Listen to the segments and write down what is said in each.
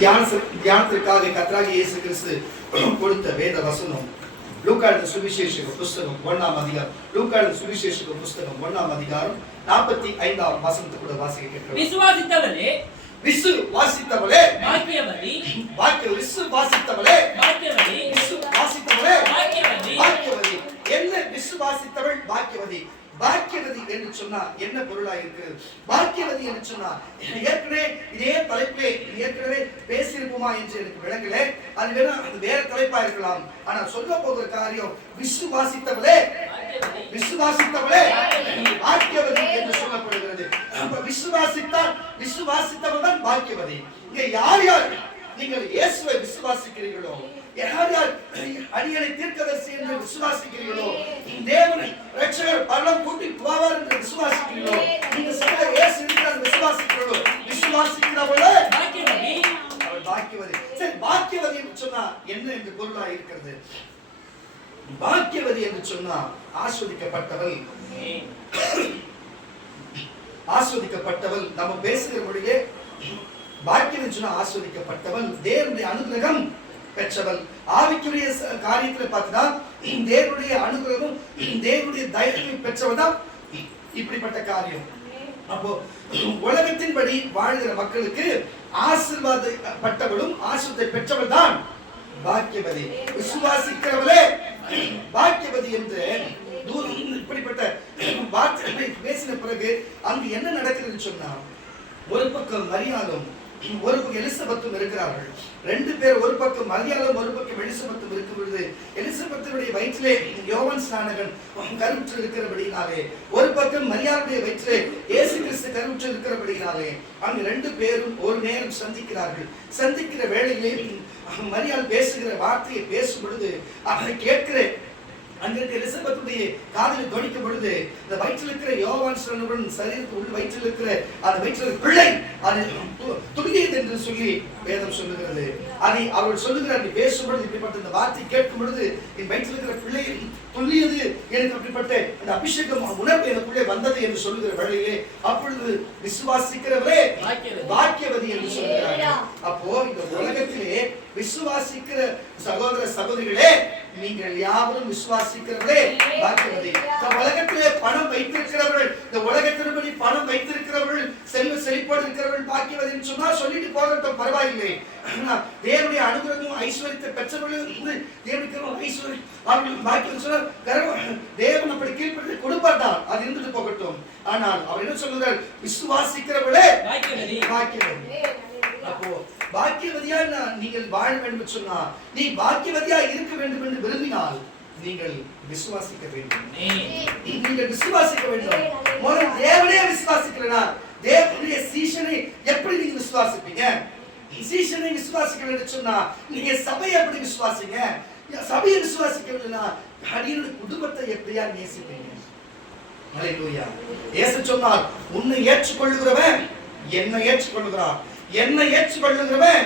தியானத்திற்காக கர்த்தராகிய இயேசு கிறிஸ்து கொடுத்த வேத வசனம் லூக்கா எழுதின சுவிசேஷக புஸ்தகம் 1ஆம் அதிகாரம். லூக்கா எழுதின சுவிசேஷக புஸ்தகம் 1ஆம் அதிகாரம் 45ஆம் வசனத்தை கூட வாசிக்க கேட்கிறோம். விசுவாசித்தவளே விசுவாசித்தவளே பாக்கியவதி, விசுவாசித்தவளே பாக்கியவதி, விசுவாசித்தவளே பாக்கியவதி, பாக்கியவதி. என்ன விசுவாசித்தவள் பாக்கியவதி? பாக்கியவதி என்று சொன்னா என்ன பொருளா இருக்கிறது? பாக்கியவதி என்று சொன்னா ஏற்கனவே இதே தலைப்பிலே ஏற்கனவே பேசியிருப்போமா என்று எனக்கு விளங்கல. அது வேற தலைப்பா இருக்கலாம். ஆனா சொல்ல போகிற காரியம் விசுவாசித்தவளே விசுவாசித்தவளே பாக்கியவதி என்று சொல்லப்படுகிறது. விசுவாசித்தவள் தான் பாக்கியவதி. இங்க யார் யார் நீங்கள் இயேசுவை விசுவாசிக்கிறீர்களோ, யார் யார் அடியனை தீர்க்கதரிசி என்று விசுவாசிக்கிறீர்களோ, தேவனை இரட்சகர் பரலோகம் கூட்டி போவார் என்று விசுவாசிக்கிறீர்களோ, இந்த சகல இயேசு இருக்கிறார் விசுவாசிக்கிறீர்களோ, விசுவாசிக்கிறவளே பாக்கியவதி, அவள் பாக்கியவதி. சரி, பாக்கியவதி என்று சொன்னா என்ன என்று பொருளா இருக்கிறது? பாக்கியவதி என்று சொன்னா ஆஸ்வதிக்கப்பட்டவள். ஆஸ்வதிக்கப்பட்டவள். நம்ம பேசுகிற மொழியே பாக்கியம் சொன்னா ஆஸ்வதிக்கப்பட்டவள், தேவனுடைய அனுகிரகம் பெற்றவள். ஆவிக்குரிய காரியத்தில் பார்த்தா தேவனுடைய அனுகிரகம் தேவனுடைய தயவை பெற்றவள் தான் இப்படிப்பட்ட காரியம். அப்போ உலகத்தின்படி வாழ்கிற மக்களுக்கு ஆசீர்வாதப்பட்டவளும் ஆசீர்வாதத்தை பெற்றவள் தான் பாக்கியவதி. விசுவாசிக்கிறவளே பாக்கியவதி என்று இப்படிப்பட்ட வார்த்தைகளை பேசின பிறகு அங்கு என்ன நடக்கிறது சொன்னா, ஒரு பக்கம் மரியாளும் ஒரு பக்கம் எலிசபெத்தும் இருக்கிறார்கள். ரெண்டு பேர், ஒரு பக்கம் மரியாளும் ஒரு பக்கம் எலிசபெத்தும் இருக்கும் பொழுது எலிசபெத்தினுடைய வயிற்றிலே யோவான் ஸ்நானகன் கருவுற்று இருக்கிறபடினாலே, ஒரு பக்கம் மரியாளுடைய வயிற்றிலே இயேசு கிறிஸ்து கருவுற்று இருக்கிறபடினாலே அங்கு ரெண்டு பேரும் ஒரு நேரம் சந்திக்கிறார்கள். சந்திக்கிற வேளையிலே மரியாள் பேசுகிற வார்த்தையை பேசும் பொழுது அவரை கேட்கிற அங்கிருக்க எலிசபெத்துடைய காதில் தொனிக்கும் பொழுது இந்த வயிற்றில் இருக்கிற யோவான் ஸ்நானகன் சரீரத்துக்கு வயிற்றில் இருக்கிற அந்த வயிற்றில் பிள்ளை அது துள்ளியது என்று சொல்லி வேதம் சொல்லுகிறது. அதை அவர்கள் சொல்லுகிறார். நீ பேசும் பொழுது இப்படிப்பட்ட இந்த வார்த்தை கேட்கும் பொழுது என் வயிற்றில் இருக்கிற பிள்ளை துள்ளியது, எனக்கு அப்படிப்பட்ட அந்த அபிஷேகம் உணர்வு எனக்குள்ளே வந்தது என்று சொல்லுகிற வேளையிலே அப்பொழுது விசுவாசிக்கிறவரே பாக்கியவதி என்று சொல்லுகிறார்கள். அப்போ இந்த உலகத்திலே விசுவாசிக்கிற சகோதர சகோதரிகளே, நீங்கள் யாவரும் விசுவாசிக்கிறவர்களே பாக்கியவதி. இந்த உலகத்திலே பணம் வைத்திருக்கிறவர்கள், இந்த உலகத்தின்படி பணம் வைத்திருக்கிறவர்கள், செல்வ செழிப்போடு இருக்கிறவர்கள் பாக்கியவதி என்று சொன்னா சொல்லிட்டு போகட்டும், பரவாயில்லை. தேவனுடைய அனுகிரகம் ஐஸ்வர்யத்தை பெற்றவர்கள் தேவனுக்கு ஐஸ்வர்யம் அவர்கள் பாக்கியம் சொன்னால் தேவன் அப்படி கீழ்பட்டு கொடுப்பார் தான், அது இருந்துட்டு போகட்டும். ஆனால் அவர் என்ன சொல்லுகிறார்? விசுவாசிக்கிறவர்களே பாக்கியவதி. அப்போ பாக்கியவதியா நீங்கள் வாழ வேண்டும் சொன்னா, நீ பாக்கியவதியா இருக்க வேண்டும் என்று விரும்பினால் நீங்கள் விசுவாசிக்க வேண்டும். நீங்கள் விசுவாசிக்க வேண்டும். முதல் தேவனே விசுவாசிக்கிறனா, தேவனுடைய சீஷனை எப்படி நீங்க விசுவாசிப்பீங்க? சீஷனை விசுவாசிக்க வேண்டும் சொன்னா நீங்க சபையை எப்படி விசுவாசிங்க? சபையை விசுவாசிக்க வேண்டும்னா அடியோட குடும்பத்தை எப்படியா நேசிப்பீங்க? ஹல்லேலூயா. இயேசு சொன்னார், உன்னை ஏற்றுக்கொள்ளுகிறவன் என்னை ஏற்றுக்கொள்ளுகிறான், என்னை ஏற்றுக்கொள்ளுகிறவன்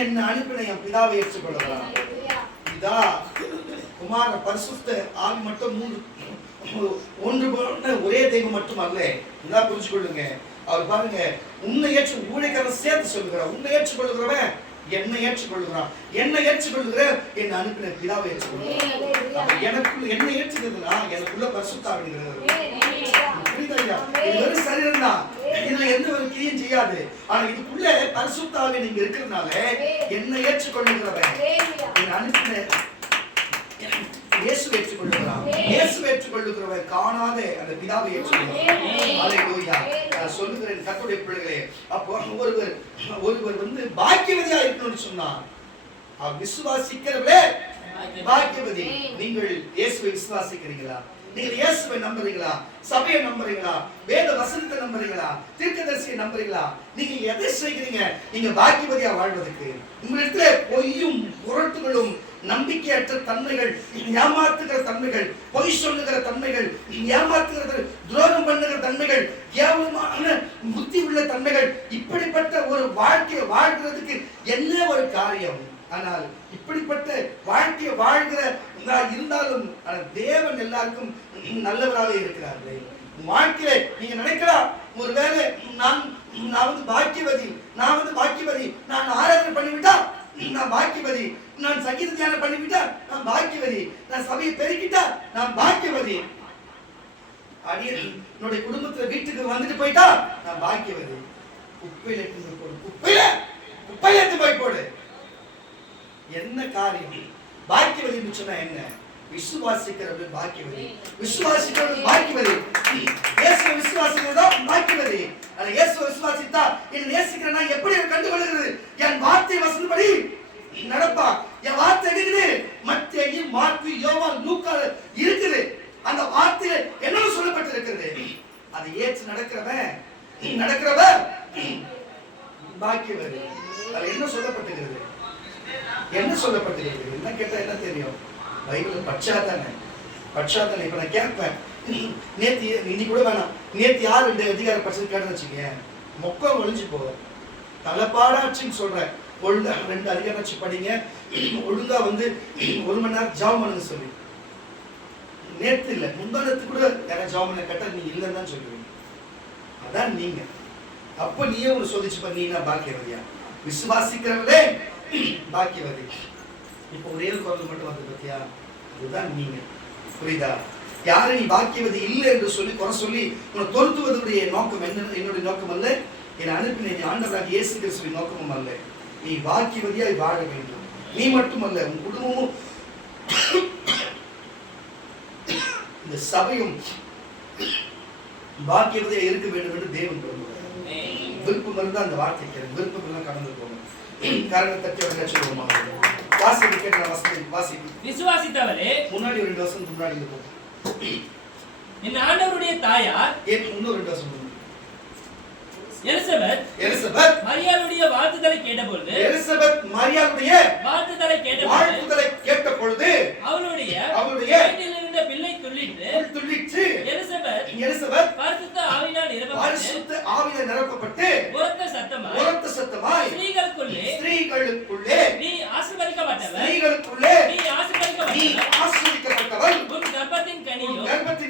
என்னை அனுப்பின என் பிதாவை ஏற்றுக்கொள்ளுகிறான். இதா குமார பரிசுத்த ஆவி மட்டும் ஒன்று ஒரே தெய்வம் மட்டும் அல்ல. இதான் புரிஞ்சுக்கொள்ளுங்க. அவர் பாருங்க, உன்னை ஊழியக்காரன் சேர்த்து சொல்லுகிறார். உன்னை ஏற்றுக்கொள்ளுகிறவன் என்னை ஏற்றுக்கொள்ளுகிறான், என்னை ஏற்றுக்கொள்ளுகிற என்னை அனுப்பின பிதாவை ஏற்றுக்கொள்ளுகிறான். எனக்குள்ள என்னை ஏற்றுக்கிறதுனா எனக்குள்ள பரிசுத்த ஆவி புரியுதா? இது வெறும் சரீரம் தான், இதுல எந்த ஒரு கிரியும் செய்யாது. ஆனா இதுக்குள்ள பரிசுத்த ஆவி நீங்க இருக்கிறதுனால என்னை ஏற்றுக்கொள்ளுகிறவன் என்னை அனுப்பின இயேசு ஏற்றுக்கொள்ளுகிறான். இயேசு ஏற்றுக்கொள்ளுகிறவன் காணாத அந்த பிதாவை ஏற்றுக்கொள்ளுகிறான். ஹல்லேலூயா. நான் சொல்லுகிறேன் கர்த்தருடைய பிள்ளைகளே, அப்போ ஒருவர் வந்து பாக்கியவதியா இருக்கணும்னு சொன்னா விசுவாசிக்கிறவளே பாக்கியவதி. நீங்கள் இயேசுவை விசுவாசிக்கிறீங்களா? நீங்கள் இயேசுவை நம்புறீங்களா? சபையை நம்புறீங்களா? வேத வசனத்தை நம்புறீங்களா? தீர்க்கதரிசியை நம்புறீங்களா? நீங்க எதை செய்கிறீங்க? நீங்க பாக்கியவதியா வாழ்வதற்கு உங்களிடத்துல பொய்யும் புரட்டுகளும் நம்பிக்கையற்ற தன்மைகள், ஏமாத்துகிற தன்மைகள், பொய் சொல்லுகிற தன்மைகள், ஏமாத்துகிற துரோகம் பண்ணுகிற தன்மைகள், கேவலமான புத்தி உள்ள தன்மைகள், இப்படிப்பட்ட ஒரு வாழ்க்கையை வாழ்கிறதுக்கு என்ன ஒரு காரியம்? ஆனால் இப்படிப்பட்ட வாழ்க்கையை வாழ்கிற இருந்தாலும் தேவன் எல்லாருக்கும் நல்லவராக இருக்கிறார்கள். வாழ்க்கையில நீங்க நினைக்கலாம், ஒருவேளை நான் வந்து பாக்கியவதி, நான் ஆராதனை பண்ணிவிட்டு நான் பாக்கியவதி. நான் சங்கீத தியானம் பண்ணிவிட்டா நான் பாக்கியவதி. நான் சபையை பெருக்கிட்டா நான் பாக்கியவதி. அடியே என்னுடைய குடும்பத்துல வீட்டுக்கு வந்துட்டு போயிட்டா நான் பாக்கியவதி. குப்பையில எடுத்து போடு, குப்பையில எடுத்து போய் போடு. என்ன காரியம்? பாக்கியவதி சொன்னா என்ன? விசுவாசிக்கிறவர்கள் பாக்கியவதி. விசுவாசிக்கிறவர்கள் பாக்கியவதி. இயேசுவை விசுவாசிக்கிறதுதான் பாக்கியவதி. அந்த இயேசுவை விசுவாசித்தா என்னை நேசிக்கிறேன்னா எப்படி கண்டுகொள்கிறது? என் வார்த்தை வசனப்படி நடப்பா. என் வார்த்தை இருக்குது. மத்தேயு, மாற்கு, யோவான், லூக்கா இருக்குது. அந்த வார்த்தையில என்ன சொல்லப்பட்டிருக்கிறது? அதை ஏற்று நடக்கிறவன் பாக்கியவதி. அது என்ன சொல்லப்பட்டிருக்கிறது? என்ன சொல்லப்பட்டிருக்கிறது? என்ன கேட்டா என்ன தெரியும்? பைபிள் பட்சாதானே. இப்ப நான் கேட்பேன், நேத்து இன்னைக்கு கூட வேணாம், நேத்து யார் 2 அதிகாரம் படிச்சு கேட்டேன்னு வச்சுக்கேன், மொக்கம் ஒழிஞ்சு போவேன். தலைப்பாடாச்சுன்னு சொல்றேன். ஒழுங்கா 2 அதிகாரம் வச்சு படிங்க, ஒழுங்கா 1 மணி நேரம் ஜாபம் பண்ணுங்க சொல்லி. நேத்து இல்ல முந்தானத்து கூட யாரா ஜாபம் பண்ண கேட்டா நீங்க இல்லைன்னு தான் சொல்லுவீங்க. அதான் நீங்க. அப்ப நீயே ஒரு சோதிச்சு பண்ணீங்கன்னா பாக்கியவதியா? விசுவாசிக்கிறவர்களே பாக்கியவதி. இப்போ ஒரே குரல் மட்டும் வந்து பத்தியா? அதுதான் நீங்க. புரியுதா? யாரை நீ பாக்கியவதி இல்லை என்று சொல்லி குறை சொல்லி உன்னை தொருத்துவதுடைய நோக்கம் என்ன? என்னுடைய நோக்கம் அல்ல. என்னை அனுப்பின ஆண்டவராக இயேசு கிறிஸ்துவின் நோக்கமும் அல்ல. நீ பாக்கியவதியாய் வாழ வேண்டும். நீ மட்டுமல்ல, உன் குடும்பமும் இந்த சபையும் பாக்கியவதியா இருக்க வேண்டும் என்று தேவன் விரும்புகிறார். விருப்பம் இருந்தால் அந்த வார்த்தை கேட்க, விருப்பம் எல்லாம் கடந்து போகணும். காரணத்தை சொல்லுவோமா? வாசிப்பு கேட்கிற வசதி வாசிப்பு. விசுவாசித்தவரே, முன்னாடி 2 வருஷம் முன்னாடி இருக்கும். என் ஆண்டவருடைய தாயார், இன்னும் 2 வருஷம் எலிசபெத் மரியாளுடைய வாழ்த்துதலை கேட்டபொழுது அவளுடைய வயிற்றில் இருந்த பிள்ளை துள்ளிற்று. எலிசபெத் பரிசுத்த ஆவியினால் நிரப்பப்பட்டு உரத்த சத்தமாய் ஸ்திரீகளுக்குள்ளே நீ ஆசீர்வதிக்கப்பட்டவள், உன் கர்ப்பத்தின்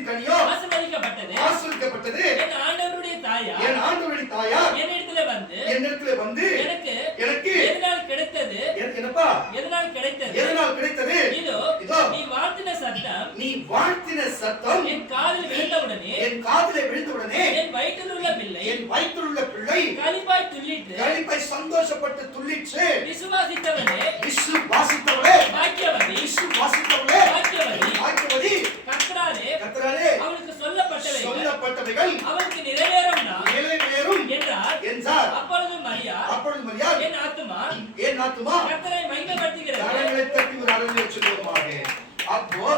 கனியோ ஆசீர்வதிக்கப்பட்டது. என் ஆண்டவருடைய தாயார் என்னிடத்திலே வந்து எனக்கு எதனால் கிடைத்தது? இதோ நீ வாழ்த்தின சத்தம் என் காதில் விழுந்தவுடனே என் வயிற்றில் உள்ள பிள்ளை களிப்பாய் சந்தோஷப்பட்டு துள்ளிற்று. விசுவாசித்தவளே பாக்கியவதி. கர்த்தராலே அவளுக்கு சொல்லப்பட்டவைகள் அவளுக்கு நிறைவேறும் என்றார். அப்பொழுது மரியாள் என் ஆத்துமா கர்த்தரை மகிமைப்படுத்துகிறது. அப்போ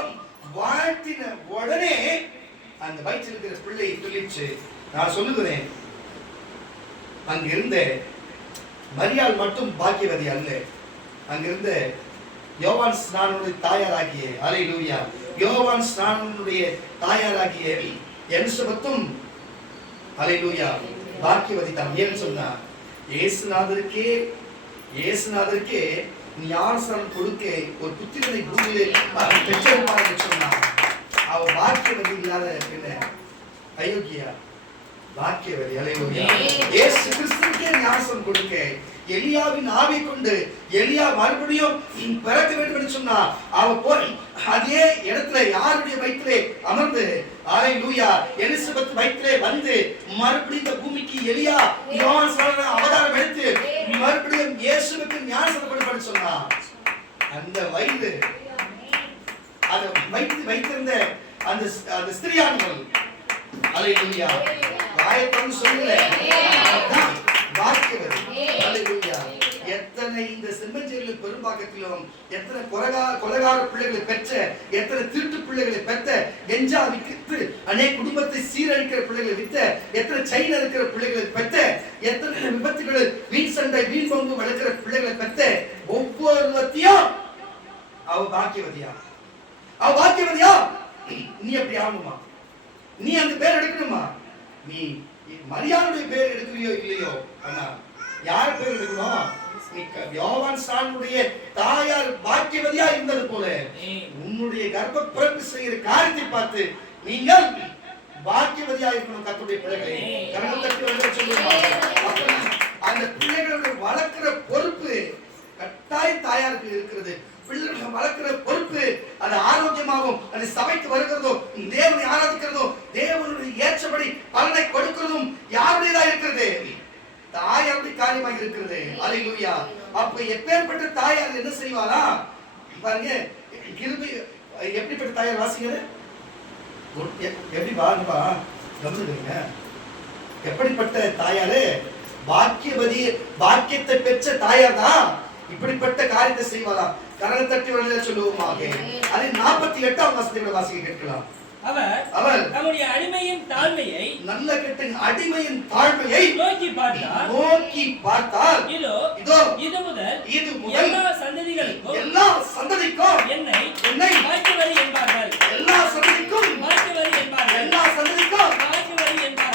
வாழ்த்தின உடனே அந்த வயிற்றில் இருக்கிற பிள்ளை துள்ளிச்சு. நான் சொல்லுகிறேன், அங்கிருந்த மரியாள் மட்டும் பாக்கியவதி அல்ல. அங்கிருந்த யோவான் ஸ்நானனுடைய தாயாராகிய அல்லேலூயா, யோவான் ஸ்நானனுடைய தாயாராகிய எலிசபெத்தும் அல்லேலூயா பாக்கியவதி தான். ஏன்னு சொன்னா, இயேசுநாதருக்கே ஞானஸ்நானம் கொடுக்க ஒரு புத்திரனை பூமியிலே பெற்றெடுப்பார் சொன்னா, அவ பாக்கியவதி இல்லாத என்ன அயோக்கியா? பாக்கியவதி. அல்லேலூயா. இயேசு கிறிஸ்துவுக்கே ஞானஸ்நானம் கொடுக்க எலியாவின் ஆவி கொண்டு எலியா மறுபடியும் பிறக்க வேண்டும் என்று சொன்னா, அவ போய் அதே இடத்துல யாருடைய வயிற்றிலே அமர்ந்து அல்லேலூயா எலிசபெத் வயிற்றிலே வந்து மறுபடியும் இந்த பூமிக்கு எலியா யோவான் அவதாரம் எடுத்து மறுபடியும் இயேசுவுக்கு ஞானஸ்நானம் கொடுப்பேன்னு சொன்னா, அந்த வயிறு அதை வைத்திருந்த அந்த ஸ்திரியானவள் அல்லேலூயா வாயத்தோடு சொல்லல பாக்கியவதி. அல்லேலூயா. எத்தனை இந்த செம்மஞ்சேரியில் பெரும்பாக்கத்திலும் எத்தனை கொலைகார பிள்ளைகளை பெற்ற, எத்தனை திருட்டு பிள்ளைகளை பெற்ற, கெஞ்சா விற்று அநேக குடும்பத்தை சீரழிக்கிற பிள்ளைகளை வித்த, எத்தனை செயின் இருக்கிற பிள்ளைகளை பெற்ற, எத்தனை விபத்துகளை வீண் சண்டை வீண் பங்கு வளர்க்கிற பிள்ளைகளை பெற்ற ஒவ்வொருத்தையும் அவ பாக்கியவதியா? நீ அப்படி ஆகணுமா? நீ அந்த பேர் எடுக்கணுமா? நீ மரியாளுடைய பேர் எடுக்கிறியோ இல்லையோ, ஆனா யார் பேர் எடுக்கணும்? யோவான் ஸ்நானனுடைய தாயார் பாக்கியவதியா இருந்தது போல உன்னுடைய கர்ப்ப பிறப்பு செய்கிற காரியத்தை பார்த்து நீங்கள் பாக்கியவதியா இருக்கணும். கர்த்தருடைய பிள்ளைகளை அந்த பிள்ளைகளுடைய வளர்க்கிற பொறுப்பு கட்டாய அல்லேலூயா. அப்ப எப்பேற்பட்ட தாயார் என்ன செய்வாரா பாருங்க. கிருபை எப்படிப்பட்ட தாயார் வாசிக்கிறது எப்படி பாருங்கப்பா கவனிங்க. எப்படிப்பட்ட தாயாரு பாக்கியவதி, பாக்கியத்தை பெற்ற தாயார் தான் இப்படிப்பட்ட காரியத்தை செய்வாராம். கரங்களை தட்டி வரல சொல்லுவோமாக. அதை 48ஆம் வசனத்தை வாசிக்க கேட்கலாம். அவர் நம்முடைய அடிமையின் தாழ்மையை, நல்ல கெட்ட அடிமையின் தாழ்மையை நோக்கி பார்த்தால் இதோ இது முதல் எல்லா சந்ததிக்கும் என்னை பாக்கியவதி என்பார்கள். எல்லா சந்ததிக்கும் பாக்கியவதி என்பார்கள். எல்லா சந்ததிக்கும் பாக்கியவதி என்பார்கள்.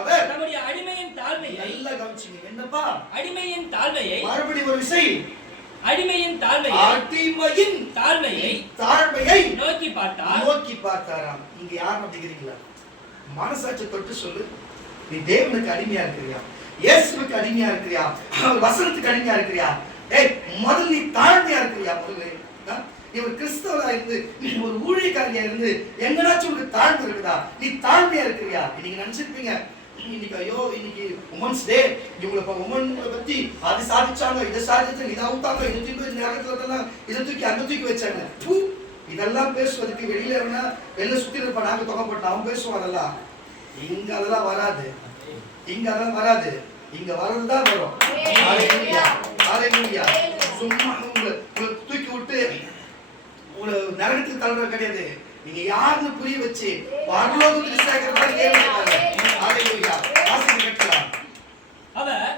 அவர் நம்முடைய அடிமையின் தாழ்மையை, நல்லா கவனிச்சீங்க என்னப்பா? அடிமையின் தாழ்மையை, மறுபடியும் ஒரு விஷயம், அடிமையின் தாழ்மையை நோக்கி பார்த்தாராம். இங்க யார் அப்படிங்கிறீங்களா? மனசாட்சி தொட்டு சொல்லு. நீ தேவனுக்கு அடிமையா இருக்கிறியா? இயேசுவுக்கு அடிமையா இருக்கிறியா? அவர் வசனத்துக்கு அடிமையா இருக்கிறியா? முதல்ல நீ தாழ்மையா இருக்கிறியா? முதல்ல இவர் கிறிஸ்தவரா இருந்து ஒரு ஊழியக்காரியா இருந்து எங்கனாச்சும் உனக்கு தாழ்மை இருக்குதா? நீ தாழ்மையா இருக்கிறியா? நீங்க நினைச்சிருப்பீங்க இன்னைக்கு ஐயோ இன்னைக்கு உமன்ஸ் டே, இவங்களை உமன்களை பத்தி அது சாதிச்சாங்க, இதை சாதிச்சாங்க, இதை அவுத்தாங்க, இதை தூக்கி நேரத்துல இதை தூக்கி அங்க தூக்கி வச்சாங்க. இதெல்லாம் பேசுவதற்கு வெளியில வேணா வெளில சுத்தி இருப்பா, நாங்க தொகை போட்டோம், அவன் பேசுவான். அதெல்லாம் இங்க அதெல்லாம் வராது, இங்க அதெல்லாம் வராது, இங்க வர்றதுதான் வரும். சும்மா உங்களை தூக்கி விட்டு உங்களை நரகத்துக்கு தள்ளுறது கிடையாது. நீங்க யாருன்னு புரிய வச்சு பரலோகத்துக்கு சேர்க்கறதுதான் தேவன். ஹalleluya. வாசிக்க கேட்கலாம்.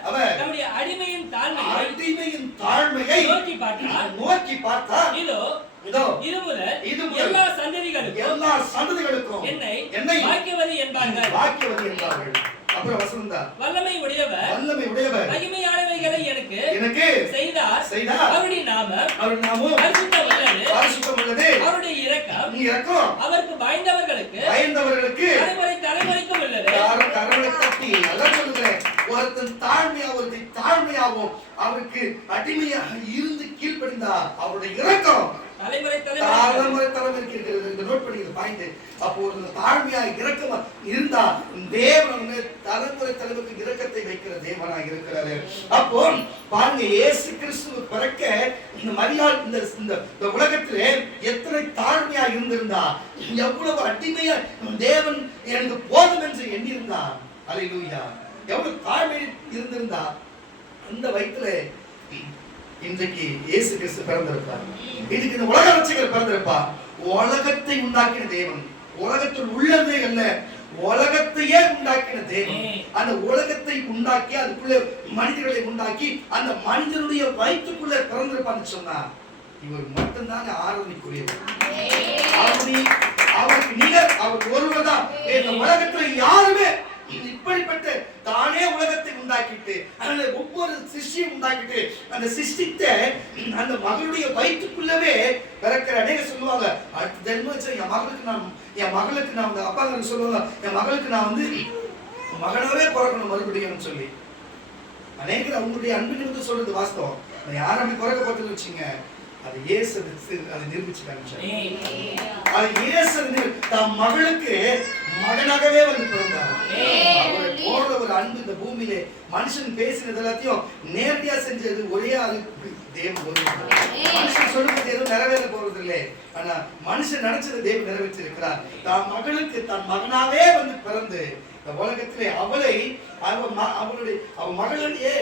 அவர் நம்முடைய அடிமையின் தாழ்மையை நோக்கி பார்த்தார். இதோ இது முதல் எல்லா சந்ததிகளுக்கும் என்னை பாக்கியவதி என்பார்கள். அப்புறம் வசனம் தான். வல்லமை உடையவர் மகிமையானவைகளை எனக்கு செய்தார். அவருடைய நாமம் பரிசுத்தம் உள்ளது. அவருடைய இரக்கம் அவருக்கு பயந்தவர்களுக்கு தலைமுறைக்கும் உள்ளது. கரங்களை தட்டி நல்லா சொல்லுகிறேன். ஒருத்தன் தாழ்மையாவும் அவருக்கு அடிமையாக இருந்து கீழ்ப்படிந்தா அவருடைய இரக்கம் தலைமுறை இருக்கிறது. இந்த நோட் பண்ணிக்கிற பாயிண்ட். அப்போ ஒரு தாழ்மையா இரக்கமா இருந்தா தேவன் தலைமுறைக்கு இரக்கத்தை வைக்கிற தேவனாக இருக்கிறாரு. அப்போ பாருங்க, இயேசு கிறிஸ்து பிறக்க இந்த மரியாள் இந்த உலகத்திலே எத்தனை தாழ்மையா இருந்திருந்தா, எவ்வளவு அடிமையா தேவன் எனக்கு போதும் என்று எண்ணியிருந்தா. அல்லேலூயா. எவ்வளவு தாழ்மை இருந்திருந்தா அந்த வயிற்றுல இன்றைக்கு இயேசு கிறிஸ்து பிறந்திருப்பார். இதுக்கு இந்த உலக ரட்சகர் பிறந்திருப்பார். உலகத்தை உண்டாக்கின தேவன், உலகத்தில் உள்ளதே அல்ல, உலகத்தையே உண்டாக்கின தேவன். அந்த உலகத்தை உண்டாக்கி அதுக்குள்ள மனிதர்களை உண்டாக்கி அந்த மனிதனுடைய வயிற்றுக்குள்ள பிறந்திருப்பான்னு சொன்னா இவர் மட்டும்தான் ஆராதனைக்குரியவர். அவருக்கு நிகர் அவர் ஒருவர் தான். இந்த உலகத்துல யாருமே இப்படிப்பட்ட தானே உலகத்தை உண்டாக்கிட்டு அந்த ஒவ்வொரு சிருஷ்டியும் உண்டாக்கிட்டு அந்த சிருஷ்டித்த அந்த மகளுடைய வயிற்றுக்குள்ளவே பிறக்கிற அநேக சொல்லுவாங்க, அடுத்த ஜென்மம் என் மகளுக்கு நான் வந்து அப்பா சொல்லுவாங்க, என் மகளுக்கு நான் வந்து மகனாவே பிறக்கணும் மறுபடியும் சொல்லி. அநேகர் அவங்களுடைய அன்பு நிமித்தம் சொல்றது வாஸ்தவம். யாரும் அப்படி பிறக்க பார்த்தது வச்சுங்க, அது இயேசு அதை நிரூபிச்சு காமிச்சார். அது இயேசு தம் மகளுக்கு மகனாகவே வந்து பிறந்தார். அவரை போல ஒரு அன்பு இந்த பூமியிலே மனுஷன் பேசினது எல்லாத்தையும் நேரடியா செஞ்சது ஒரே ஆளு தேவன். மனுஷன் சொல்லுறது எதுவும் நிறைவேற போறது இல்லை, ஆனா மனுஷன் நினைச்சது தேவன் நிறைவேற்றிருக்கிறார். தன் மகளுக்கு தன் மகனாவே வந்து பிறந்து இந்த உலகத்திலே அவளை அவ மகளையே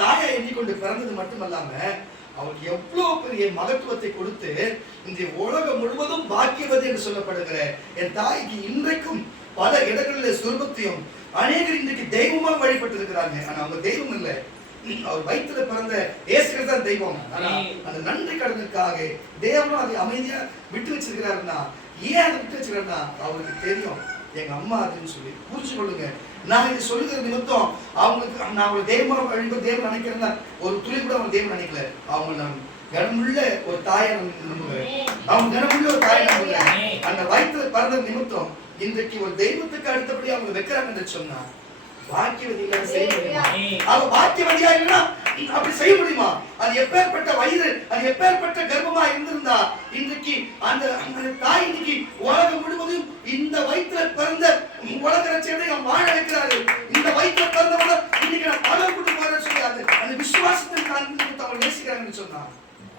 தாயை எண்ணிக்கொண்டு பிறந்தது மட்டுமல்லாம அவருக்கு எவ்வளவு பெரிய மகத்துவத்தை கொடுத்து இந்த உலகம் முழுவதும் பாக்கியவதி என்று சொல்லப்படுகிற என் தாய்க்கு இன்றைக்கும் பல இடங்களில் சுரூபத்தையும் அநேகர் இன்றைக்கு தெய்வமாக வழிபட்டு இருக்கிறாங்க. ஆனா அவங்க தெய்வம் இல்லை, அவர் வயிற்றுல பிறந்த இயேசுகள் தான் தெய்வம். ஆனா அந்த நன்றி கடனுக்காக தேவனும் அதை அமைதியா விட்டு வச்சிருக்கிறாருன்னா, ஏன் அதை விட்டு வச்சிருக்காருன்னா அவருக்கு தெரியும் எங்க அம்மா அதுன்னு சொல்லி புரிச்சு கொள்ளுங்க. நான் இது சொல்லுகிற நிமித்தம் அவங்களுக்கு நான் அவங்களை தெய்வமாக வழிபட தேவன் நினைக்கிறேன்னா ஒரு துளி கூட அவங்க தெய்வம் நினைக்கல. அவங்க நான் கனமுள்ள ஒரு தாயை நம்புகிறேன், அவங்க கனமுள்ள ஒரு தாயை நம்புகிறேன். அந்த வயிற்றுல பிறந்த நிமித்தம் இன்றைக்கு ஒரு தெய்வத்துக்கு அடுத்தபடி அவங்க வைக்கிறாங்க என்று சொன்னா பாக்கியவதி செய்ய முடியுமா? அவ பாக்கியவதியா இல்லைன்னா அப்படி செய்ய முடியுமா? அது எப்பேற்பட்ட வயிறு, அது எப்பேற்பட்ட கர்ப்பமா இருந்திருந்தா இன்றைக்கு அந்த தாய் இன்னைக்கு உலகம் முழுவதும் இந்த வயிற்றுல பிறந்த உலக ரட்சகரை நாம் வாழ வைக்கிறாரு. இந்த வயிற்றுல பிறந்தவங்க இன்னைக்கு நான் பல கூட்டு போறேன்னு சொல்லியாது. அந்த விசுவாசத்தின் காரணத்தை அவங்க நேசிக்கிறாங்கன்னு சொன்னா.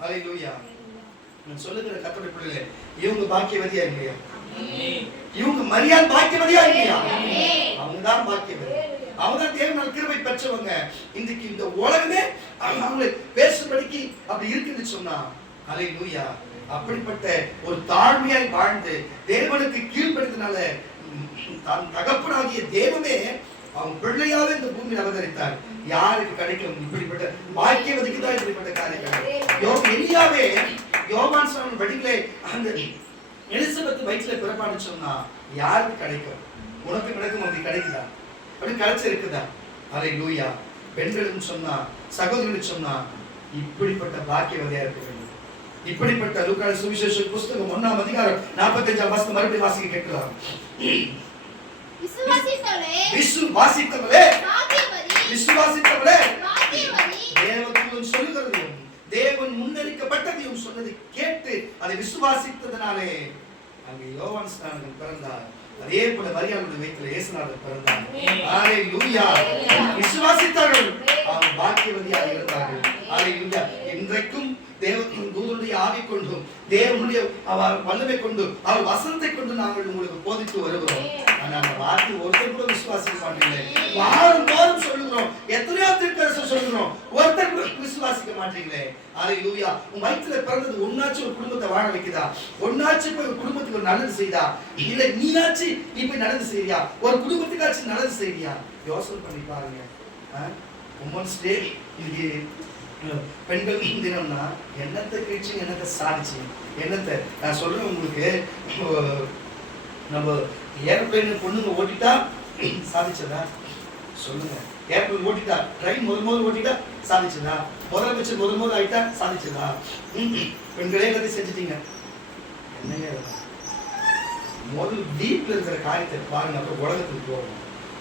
ஹல்லேலூயா. நான் சொல்லுகிற கர்த்தருடைய பிள்ளைகளே, இவங்க பாக்கியவதியா இல்லையா? இவங்க மரியாள் பாக்கியவதியா இல்லையா? அவங்க தான் பாக்கியவதி. அவங்க தான் தேவனால் கிருபை பெற்றவங்க. இன்னைக்கு இந்த உலகமே அவங்களை பேசும்படிக்கு அப்படி இருக்குன்னு சொன்னா. ஹல்லேலூயா. அப்படிப்பட்ட ஒரு தாழ்மையாய் வாழ்ந்து தேவனுக்கு கீழ்ப்படுத்தினால தன் தகப்பனாகிய தேவமே அவன் பிள்ளையாவே இந்த பூமியில் அவதரித்தார். யாருக்கு கிடைக்கும் இப்படிப்பட்ட பாக்கியவதிக்கு தான் இப்படிப்பட்ட காரியங்கள். எலியாவே யோவான் சொன்ன வடிவிலே அந்த எலிசபெத் வயிற்றுல பிறப்பான்னு சொன்னா யாருக்கு கிடைக்கும்? உனக்கு கிடைக்கும். அப்படி கிடைக்குதா? அப்படி கிடைச்சிருக்குதா? ஹல்லேலூயா. பெண்களுக்கு சொன்னா, சகோதரர்களுக்கு சொன்னா இப்படிப்பட்ட பாக்கியவதியா இருக்க வேண்டும். இப்படிப்பட்ட லூக்கா சுவிசேஷ புஸ்தகம் 1ஆம் அதிகாரம் 45ஆம் வசனம் மறுபடியும் வாசிக்க கேட்கலாம். விசுவாசித்தவளே விசுவாசித்தவளே தேவதூதன் சொல்லுகிறதையும் தேவன் முன்னறிக்கப்பட்டதையும் சொன்னதை கேட்டு அதை விசுவாசித்ததனாலே அங்கே யோவான் ஸ்நானகன் பிறந்தார். அதே போல மரியாளுடைய வயிற்றில் இயேசுநாதர் பிறந்தார். ஹல்லேலூயா. விசுவாசித்தார்கள், அவங்க பாக்கியவதியாக இருந்தார்கள். ஹல்லேலூயா. இன்றைக்கும் தேவன் தூதனுடைய ஆவி கொண்டும் தேவனுடைய வல்லமை கொண்டு அவர் வசனத்தை கொண்டு நாங்கள் உங்களுக்கு போதித்து வருகிறோம். ஆனா அந்த வார்த்தை ஒருத்தர் கூட விசுவாசிக்க மாட்டீங்களே. வாரம் சொல்லுகிறோம், எத்தனையோ திருக்கரசர் சொல்லுகிறோம், ஒருத்தர் கூட விசுவாசிக்க மாட்டீங்களே. ஹல்லேலூயா. உன் வயிற்றுல பிறந்தது ஒன்னாச்சும் ஒரு குடும்பத்தை வாழ வைக்குதா? ஒன்னாச்சும் போய் ஒரு குடும்பத்துக்கு ஒரு நல்லது செய்தா? இல்ல நீயாச்சு நீ போய் நல்லது செய்யறியா? ஒரு குடும்பத்துக்காச்சும் நல்லது செய்யறியா? யோசனை பண்ணி பாருங்க. உமன்ஸ் டே இன்னைக்கு பெண்கள் தினம்னா என்னத்தை கழிச்சு என்னத்தை சாதிச்சு என்னத்தை நான் சொல்றேன் உங்களுக்கு. நம்ம ஏரோப்ளைன் பொண்ணுங்க ஓட்டிட்டா சாதிச்சதா? சொல்லுங்க. ஏரோப்ளைன் ஓட்டிட்டா, ட்ரெயின் முதல் ஓட்டிட்டா சாதிச்சதா? முதல் ஆயிட்டா சாதிச்சதா? பெண்களே எல்லாத்தையும் செஞ்சுட்டீங்க. என்னங்க முதல் வீட்டுல இருக்கிற காரியத்தை பாருங்க, அப்புறம் உலகத்துக்கு போவோம்.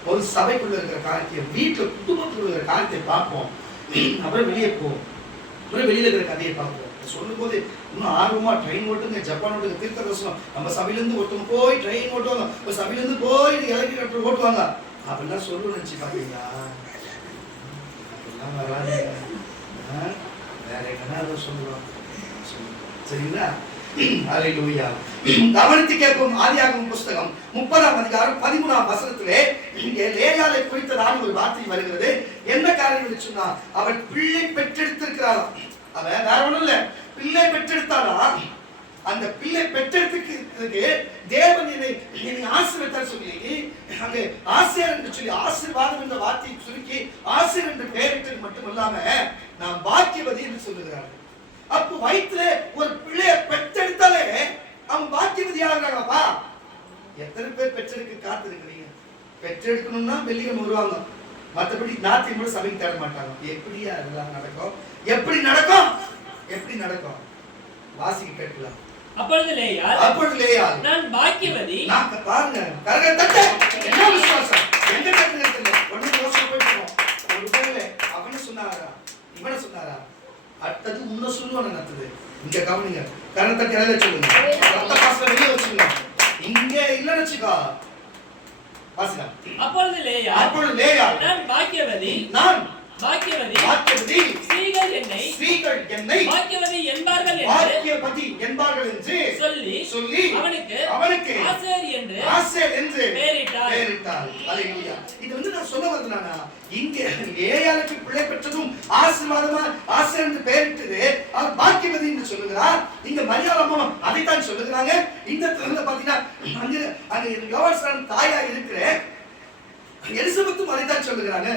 ஒரு சபைக்குள்ள இருக்கிற காரியத்தை, வீட்டுல குடும்பத்துக்குள்ள இருக்கிற காரியத்தை பார்ப்போம். அப்புறம் வெளியே போவோம். அப்புறம் வெளியில இருக்கிற கதையை பார்ப்போம். சொல்லும் போது இன்னும் ஆர்வமா ட்ரெயின் ஓட்டுங்க, ஜப்பான் ஓட்டுங்க, தீர்க்கதரிசனம். நம்ம சபையிலேருந்து ஒருத்தவங்க போய் ட்ரெயின் ஓட்டுவாங்க, ஒரு சபையிலேருந்து போய் எலக்ட்ரிக் ஓட்டுவாங்க. அப்படிலாம் சொல்லணும்னு நினைச்சு பாத்தீங்களா? அப்படிலாம் வராது. வேற என்ன சொல்லுவாங்க? சரிங்களா? ஹல்லேலூயா. கவனித்து கேட்போம். ஆதியாகமம் புஸ்தகம் 30ஆம் அதிகாரம் 13ஆம் வசனத்திலே இங்கே லேயாளை குறித்ததான ஒரு வார்த்தை வருகிறது. என்ன காரணம் சொன்னா, அவள் பிள்ளை பெற்றெடுத்திருக்கிறாள். அவன் வேற ஒண்ணும் இல்ல, பிள்ளை பெற்றெடுத்தாளா. அந்த பிள்ளை பெற்றெடுத்துக்கு தேவன் என்னை ஆசீர்வதித்தார் சொல்லி அங்கே ஆசீர் என்று சொல்லி ஆசீர்வாதம் என்ற வார்த்தையை சுருக்கி ஆசீர் என்று பெயரிட்டது மட்டுமல்லாம நாம் பாக்கியவதி என்று சொல்லுகிறார்கள். அப்போ வயிற்றுல ஒரு பிள்ளைய பெற்றெடுத்தாலே அவன் பாக்கியவதி ஆகிறாங்கப்பா. எத்தனை பேர் பெற்றெடுக்க காத்திருக்கிறீங்க? பெற்றெடுக்கணும்னா வெள்ளியம் வருவாங்க, மற்றபடி நாத்தியம் கூட சபைக்கு தேட மாட்டாங்க. எப்படியா இதெல்லாம் நடக்கும்? எப்படி நடக்கும்? வாசிக்க கேட்கலாம். அப்பொழுது லேயாள் நான் பாக்கியவதி. நான் பாருங்க, கரக தட்ட என்ன விசுவாசம் எங்க தட்டுல ஒண்ணு யோசனை போயிட்டோம். ஒரு பேர்ல அவனே சொன்னாரா இவனை சொன்னாரா? அடுத்தது உன்ன சொல்லுவான நடத்துது. இங்க கவனிங்க, கரக தட்ட எல்லாம் சொல்லுங்க. ரத்த பாசல வெளிய வச்சுங்க. இங்க இல்லன்னு வச்சுக்கோ. வாசிங்க. அப்பொழுது லேயாள் நான் பாக்கியவதி ஸ்ரீகள் என்னை பாக்கியவதி என்பார்கள் என்று சொல்லி அவனுக்கு ஆசேர் என்று பெயரிட்டாள். ஹல்லேலூயா. இது வந்து நான் சொல்ல வந்தேனா, இங்க லேயாளுக்கு பிள்ளை பெற்றதும் ஆசீர்வாதமா ஆசேர் என்று பெயரிட்டது அவர் பாக்கியவதி என்று சொல்லுகிறார். இங்க மரியாள் அம்மா அதைத்தான் சொல்லுகிறாங்க. இந்த இடத்துல பாத்தீங்கன்னா அங்க யோவான் தாயா இருக்கிற எலிசபெத்தும் அதைத்தான் சொல்லுகிறாங்க.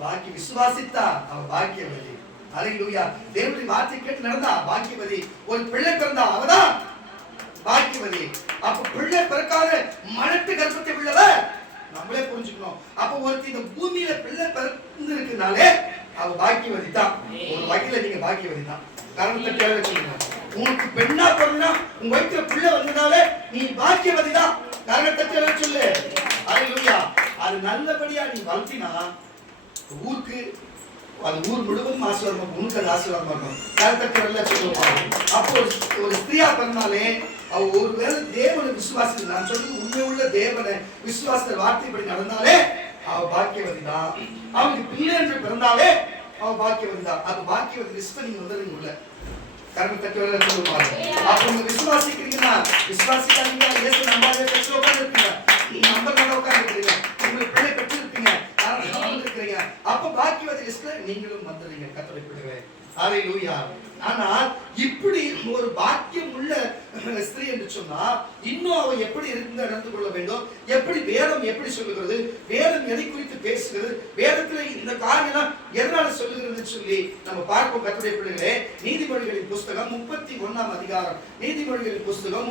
பாக்கி விசுவாசித்தா அவ பாக்கியவதி. ஹல்லேலூயா. தேவனுடைய வார்த்தை கேட்டு நடந்தா பாக்கியவதி. ஒரு பிள்ளை பிறந்தா அவதான் பாக்கியவதி. அப்ப பிள்ளை பிறக்காத மனட்டு கர்ப்பத்தை உள்ளவ நம்மளே புரிஞ்சுக்கணும். அப்ப ஒருத்தி இந்த பூமியில பிள்ளை பிறந்து இருக்குனாலே அவ பாக்கியவதி தான். ஒரு வகையில நீங்க பாக்கியவதி தான். காரணத்தை கேள்வி சொல்லுங்க. உனக்கு பெண்ணா பிறந்தா உங்க வயிற்றுல பிள்ளை வந்ததாலே நீ பாக்கியவதி தான். காரணத்தை கேள்வி சொல்லு. ஹல்லேலூயா. அது நல்லபடியா நீ வளர்த்தினா ஊருக்கு அது ஊர் முழுவதும் ஆசீர்வாதமா இருக்கும். உனக்கு அது ஆசீர்வாதமா இருக்கும். கருத்தக்கடல்ல சொல்லுவாங்க. அப்போ ஒரு ஸ்திரியா பிறந்தாலே அவ ஒருவேளை தேவனை விசுவாசி, நான் சொல்றது உண்மை உள்ள தேவனை விசுவாச வார்த்தைப்படி நடந்தாலே அவ பாக்கியவதி தான். அவனுக்கு பிள்ளை என்று பிறந்தாலே அவ பாக்கியவதி தான். அது பாக்கியவதி லிஸ்ட் நீங்க வந்துடுங்க உள்ள கருத்தக்கடல்ல சொல்லுவாங்க. அப்ப நீங்க விசுவாசிக்கிறீங்கன்னா விசுவாசிக்காதீங்க, இயேசு நம்பாத பெற்று உட்கார்ந்துருக்கீங்க, நீங்க நம்பர்ல உட்கார்ந்துருக்கீங்க, உங்களுக்கு பிள்ளை பெற்று இருப்பீங்க, இருக்கிறீங்க. அப்ப பாக்கியவதி லிஸ்ட்ல நீங்களும் வந்துடுறீங்க. கர்த்தரை பிள்ளைகளே, ஹalleluya. ஆனால் இப்படி ஒரு பாக்கியம் உள்ள ஸ்திரீ என்று சொன்னா இன்னும் அவ எப்படி இருந்து நடந்து கொள்ள வேண்டும், எப்படி வேதம் எப்படி சொல்லுகிறது, வேதம் எதை குறித்து பேசுகிறது, வேதத்துல இந்த காரியம் எதனால சொல்லுகிறதுன்னு சொல்லி நம்ம பார்ப்போம். கர்த்தருடைய பிள்ளைகளே, நீதிமொழிகளின் புஸ்தகம் 31ஆம் அதிகாரம், நீதிமொழிகளின் புஸ்தகம்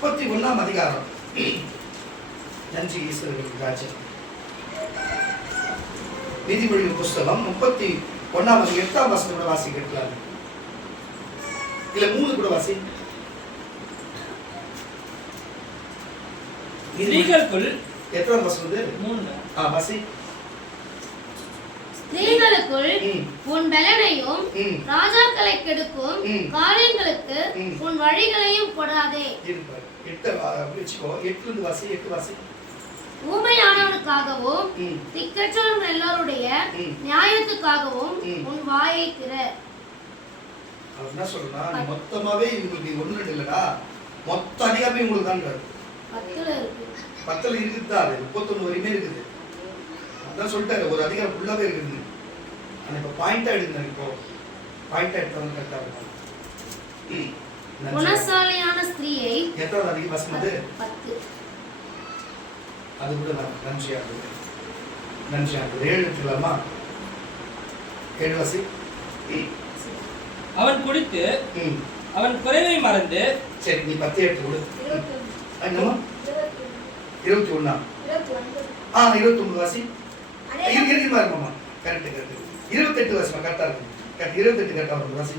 31ஆம் அதிகாரம். நன்றி ஈஸ்வரனுக்கு ராஜ்யம். நீதிமொழிகளின் புஸ்தகம் 31ஆம் அதிகாரம் 8ஆம் வசனம் கூட வாசி கேட்கலாம். இல்ல 3 கூட வாசி. ஸ்திரீகளுக்குள் எத்தனை வசனம் இது? 3. வாசி. ஸ்திரீகளுக்குள் உன் பலனையும் ராஜாக்களை கெடுக்கும் காரியங்களுக்கு உன் வழிகளையும் கொடாதே. 8 வெச்சுக்கோ. 8 இருந்து வாசி. 8 வாசி. ஊமையானவனுக்காகவும் திக்கற்றவர்கள் எல்லாருடைய நியாயத்துக்காகவும் உன் வாயை திற. என்ன சொல்றா, நீ மொத்தமாவே உங்களுக்கு ஒண்ணு ரெண்டு இல்லடா, மொத்த அதிகாரமே உங்களுக்கு தான் 10ல இருக்கு. 10ல இருக்குதா? 31 வரையுமே இருக்குது. அதான் சொல்லிட்டாரு, ஒரு அதிகாரம் ஃபுல்லாவே இருக்குது. ஆனா இப்ப பாயிண்டா எடுங்க. இப்போ பாயிண்டா எடுத்தவங்க கரெக்டா இருக்கும். குணசாலியான ஸ்திரீயை எத்தனை அதிகம் வசனம் அது? 10. அது கூட நன்றியா இருக்குது. நன்றியா இருக்குது. 7 எடுத்துக்கலாமா? 7 வாசி. அவன் குடித்து அவன் குறைவை மறந்து. சரி, நீ 10 எடுத்து கொடு. என்னமா? 21. 29 வாசி. இருக்கு பாருமா. Correct correct. 28 வாசி கரெக்டா இருக்கு. கரெக்ட் 28 கரெக்டா வரும் வாசி.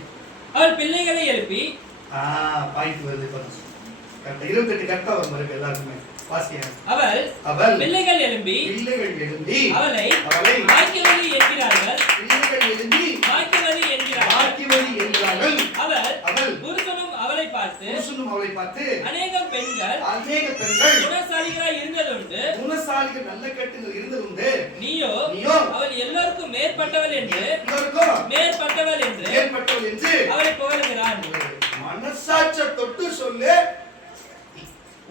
அவள் பிள்ளைகளை எழுப்பி. பாயிண்ட் வருது பாருங்க. கரெக்ட் 28 கரெக்டா வரும் பாருங்க எல்லாருமே. வாசியா. அவள் பிள்ளைகள் எழும்பி அவளை பாக்கியவதி என்கிறார்கள். பிள்ளைகள் எழும்பி பாக்கியவதி என்கிறார்கள். அவள் புருஷனும் அவளை பார்த்து அநேக பெண்கள் குணசாலிகளாய் இருந்ததுண்டு. குணசாலிகள் நல்ல கட்டுகள் இருந்ததுண்டு. நீயோ அவள் எல்லோருக்கும் மேற்பட்டவள் என்று அவளை புகழுகிறான். மனசாட்சியை தொட்டு சொல்லு.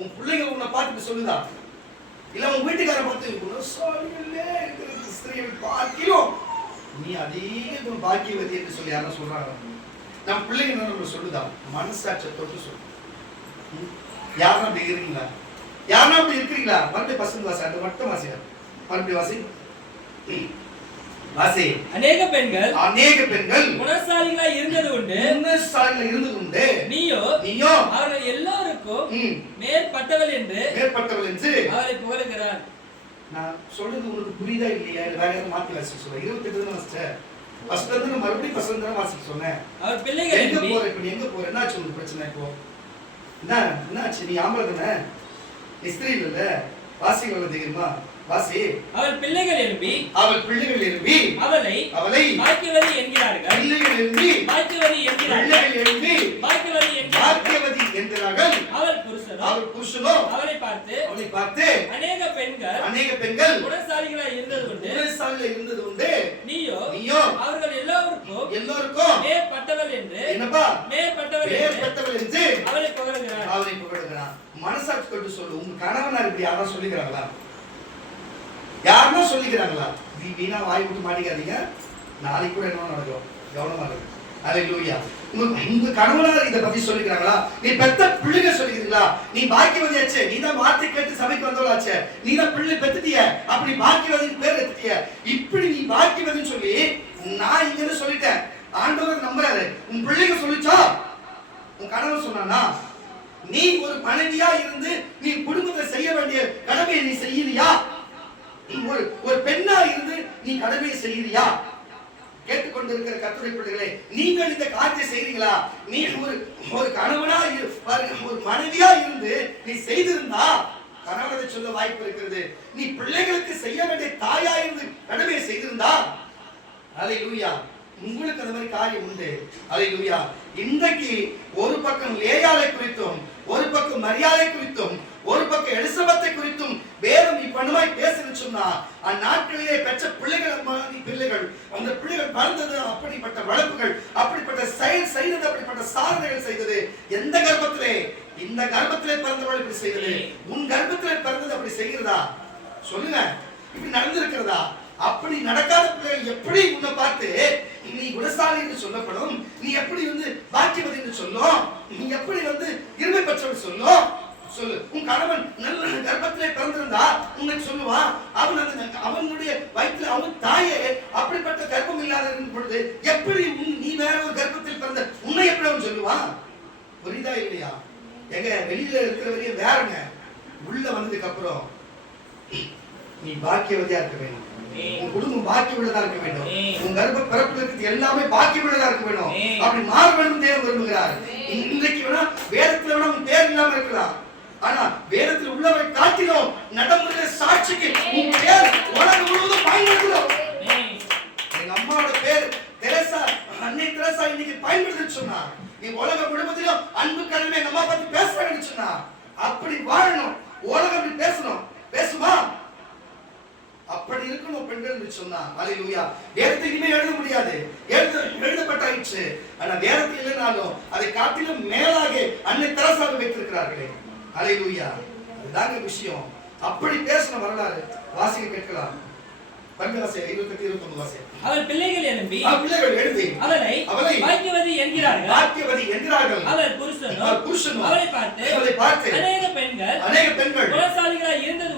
உன் பிள்ளைங்க உன்னை பார்த்துட்டு சொல்லுதா? இல்ல உன் வீட்டுக்கார பார்த்து குணசாலிகளே இருக்கிற ஸ்திரீயை பார்க்கிறோம், நீ அதிக பாக்கியவதி என்று சொல்லி யாரும் சொல்றாங்க? நம்ம பிள்ளைங்க என்ன சொல்லுதா? மனசாட்சியை தொட்டு சொல்லு. யாரும் அப்படி இருக்கீங்களா? யாரும் அப்படி இருக்கிறீங்களா? மறுபடியும் பசங்க வாசி. அந்த மட்டும் வாசியா. மறுபடியும் வாசி. வாசி. அநேக பெண்கள் குணசாலிகளாய் இருந்தது உண்டு. நீயோ அவர்கள் எல்லோருக்கும் மேற்பட்டவள் என்று அவளை புகழுகிறான். நான் சொல்றது உங்களுக்கு புரியுதா இல்லையா? வேற யாரும் மாத்தி வாசிக்க சொல்ல. 28 தான் வாசிச்சேன். ஃபர்ஸ்ட் வந்து மறுபடியும் பசங்க தான் வாசிக்க சொன்னேன். அவர் பிள்ளைகள் எங்க போற? இப்ப எங்க போற? என்னாச்சு உங்களுக்கு பிரச்சனை? இப்போ என்னாச்சு? நீ ஆம்பளை தானே, ஸ்திரீ இல்ல. வாசிக்க தெரியுமா? வாசி. அவள் பிள்ளைகள் எழும்பி அவளை பாக்கியவதி என்கிறார்கள். அவள் புருஷனோ அவளை பார்த்து அநேக பெண்கள் குணசாலிகளாய் இருந்தது உண்டு. நீயோ அவர்கள் எல்லோருக்கும் மேற்பட்டவள் என்று அவளை புகழுகிறான். மனசாட்சி கொண்டு சொல்லு. உங்க கணவனார் இப்படி யாரும் சொல்லிக்கிறாங்களா? யாருன்னா சொல்லிக்கிறாங்களா? வீணா வாய் விட்டு மாட்டிக்காதீங்க. நாளைக்கு கூட என்ன நடக்கும், கவனமா இருக்கு. ஹல்லேலூயா. உங்க கணவனார் இதை பத்தி சொல்லிக்கிறாங்களா? நீ பெத்த பிள்ளைங்க சொல்லிக்கிறீங்களா? நீ பாக்கியவதியாச்சே, நீ தான் வார்த்தை கேட்டு சபைக்கு வந்தவளாச்சே, நீ தான் பிள்ளை பெத்துட்டிய, அப்படி பாக்கியவதின்னு பேர் எடுத்துட்டிய. இப்படி நீ பாக்கியவதின்னு சொல்லி நான் இங்க இருந்து சொல்லிட்டேன். ஆண்டவர் நம்புறாரு. உன் பிள்ளைங்க சொல்லிச்சா? உன் கணவன் சொன்னானா? நீ ஒரு மனைவியா இருந்து நீ குடும்பத்தை செய்ய வேண்டிய கடமையை நீ செய்யறியா? ஒரு பெண்ணா இருந்து நீ கடமையை செய்யறியா? கேட்டுக்கொண்டிருக்கிற கர்த்தருடைய பிள்ளைகளே, நீங்கள் இந்த காரியத்தை செய்றீங்களா? நீ ஒரு கணவனா ஒரு மனைவியா இருந்து நீ செய்திருந்தா கணவன் அதை சொல்ல வாய்ப்பு இருக்கிறது. நீ பிள்ளைகளுக்கு செய்ய வேண்டிய தாயாயிருந்து கடமையை செய்திருந்தா அல்லேலூயா, உங்களுக்கு அந்த மாதிரி காரியம் உண்டு. அல்லேலூயா. இன்றைக்கு ஒரு பக்கம் லேயாளை குறித்தும், ஒரு பக்கம் மரியாதை குறித்தும், ஒரு பக்கம் எலிசபெத்தை குறித்தும் வேதம் இப்பண்ணுமாய் பேசுன்னு சொன்னா, அந்நாட்களிலே பெற்ற பிள்ளைகள் அந்த பிள்ளைகள் வளர்ந்தது அப்படிப்பட்ட வளர்ப்புகள், அப்படிப்பட்ட செயல் செய்தது, அப்படிப்பட்ட சாதனைகள் செய்தது. எந்த கர்ப்பத்திலே? இந்த கர்ப்பத்திலே பிறந்தவள் இப்படி செய்தது. உன் கர்ப்பத்திலே பிறந்தது அப்படி செய்கிறதா? சொல்லுங்க, இப்படி நடந்திருக்கிறதா? அப்படி நடக்காத பிள்ளைகள் எப்படி உன்னை பார்த்து நீ குணசாலி என்று சொல்லப்படும், நீ எப்படி பாக்கியவதி என்று சொல்லும், நீ எப்படி இருமை பெற்றவள் சொல்லும்? சொல்லு. உன் கணவன் நல்ல கர்ப்பத்திலே பிறந்திருந்தா உனக்கு சொல்லுவான். அவனுடைய வயிற்றுல அவன் தாயே அப்படிப்பட்ட கர்ப்பம் இல்லாத பொழுது எப்படி நீ வேற ஒரு கர்ப்பத்தில் பிறந்த உன்னை எப்படி அவன் சொல்லுவான்? புரியுதா இல்லையா? எங்க வெளியில இருக்கிறவரையும் வேறங்க, உள்ள வந்ததுக்கு அப்புறம் நீ பாக்கியவதியா இருக்க வேண்டும். உன் குடும்பம் பாக்கியம் உள்ளதா இருக்க வேண்டும். உன் கர்ப்ப பிறப்புல இருக்கிறது எல்லாமே பாக்கியம் உள்ளதா இருக்க வேண்டும். அப்படி மாற வேண்டும் தேவன் விரும்புகிறார். இன்றைக்கு வேணா வேதத்துல வேணா உன் பேர் இல்லாம இருக்கலாம், ஆனா வேதத்தில் உள்ளவரை காட்டிலும் நடைமுறை சாட்சிக்கு உன் பேர் உலகம் முழுவதும் பயன்படுத்தணும். எங்க அம்மாவோட பேர் தெரசா, அன்னை தெரசா இன்னைக்கு பயன்படுத்துன்னு சொன்னா, நீ உலக முழுவதிலும் அன்பு கடமை எங்க அம்மா பத்தி பேசுறாங்கன்னு சொன்னா, அப்படி வாழணும். உலகம் அப்படி பேசணும், பேசுமா? அப்படி இருக்கணும் பெண்கள் சொன்னா. அல்லேலூயா. வேதத்தை இனிமே எழுத முடியாது, எழுதப்பட்டாயிற்று. ஆனா வேதத்தில் இல்லைனாலும் அதை காட்டிலும் மேலாக அன்னை தெரசாவை வைத்திருக்கிறார்களே. அல்லேலூயா. அதுதாங்க விஷயம். அப்படி பேசின வரலாறு வாசிக்க கேட்கலாம். அவர் பிள்ளைகள் எழும்பி அவளை பாக்கியவதி என்கிறார்கள். அவர் புருஷனும் அவளை பார்த்து அநேக பெண்கள் குணசாலிகளாய் இருந்தது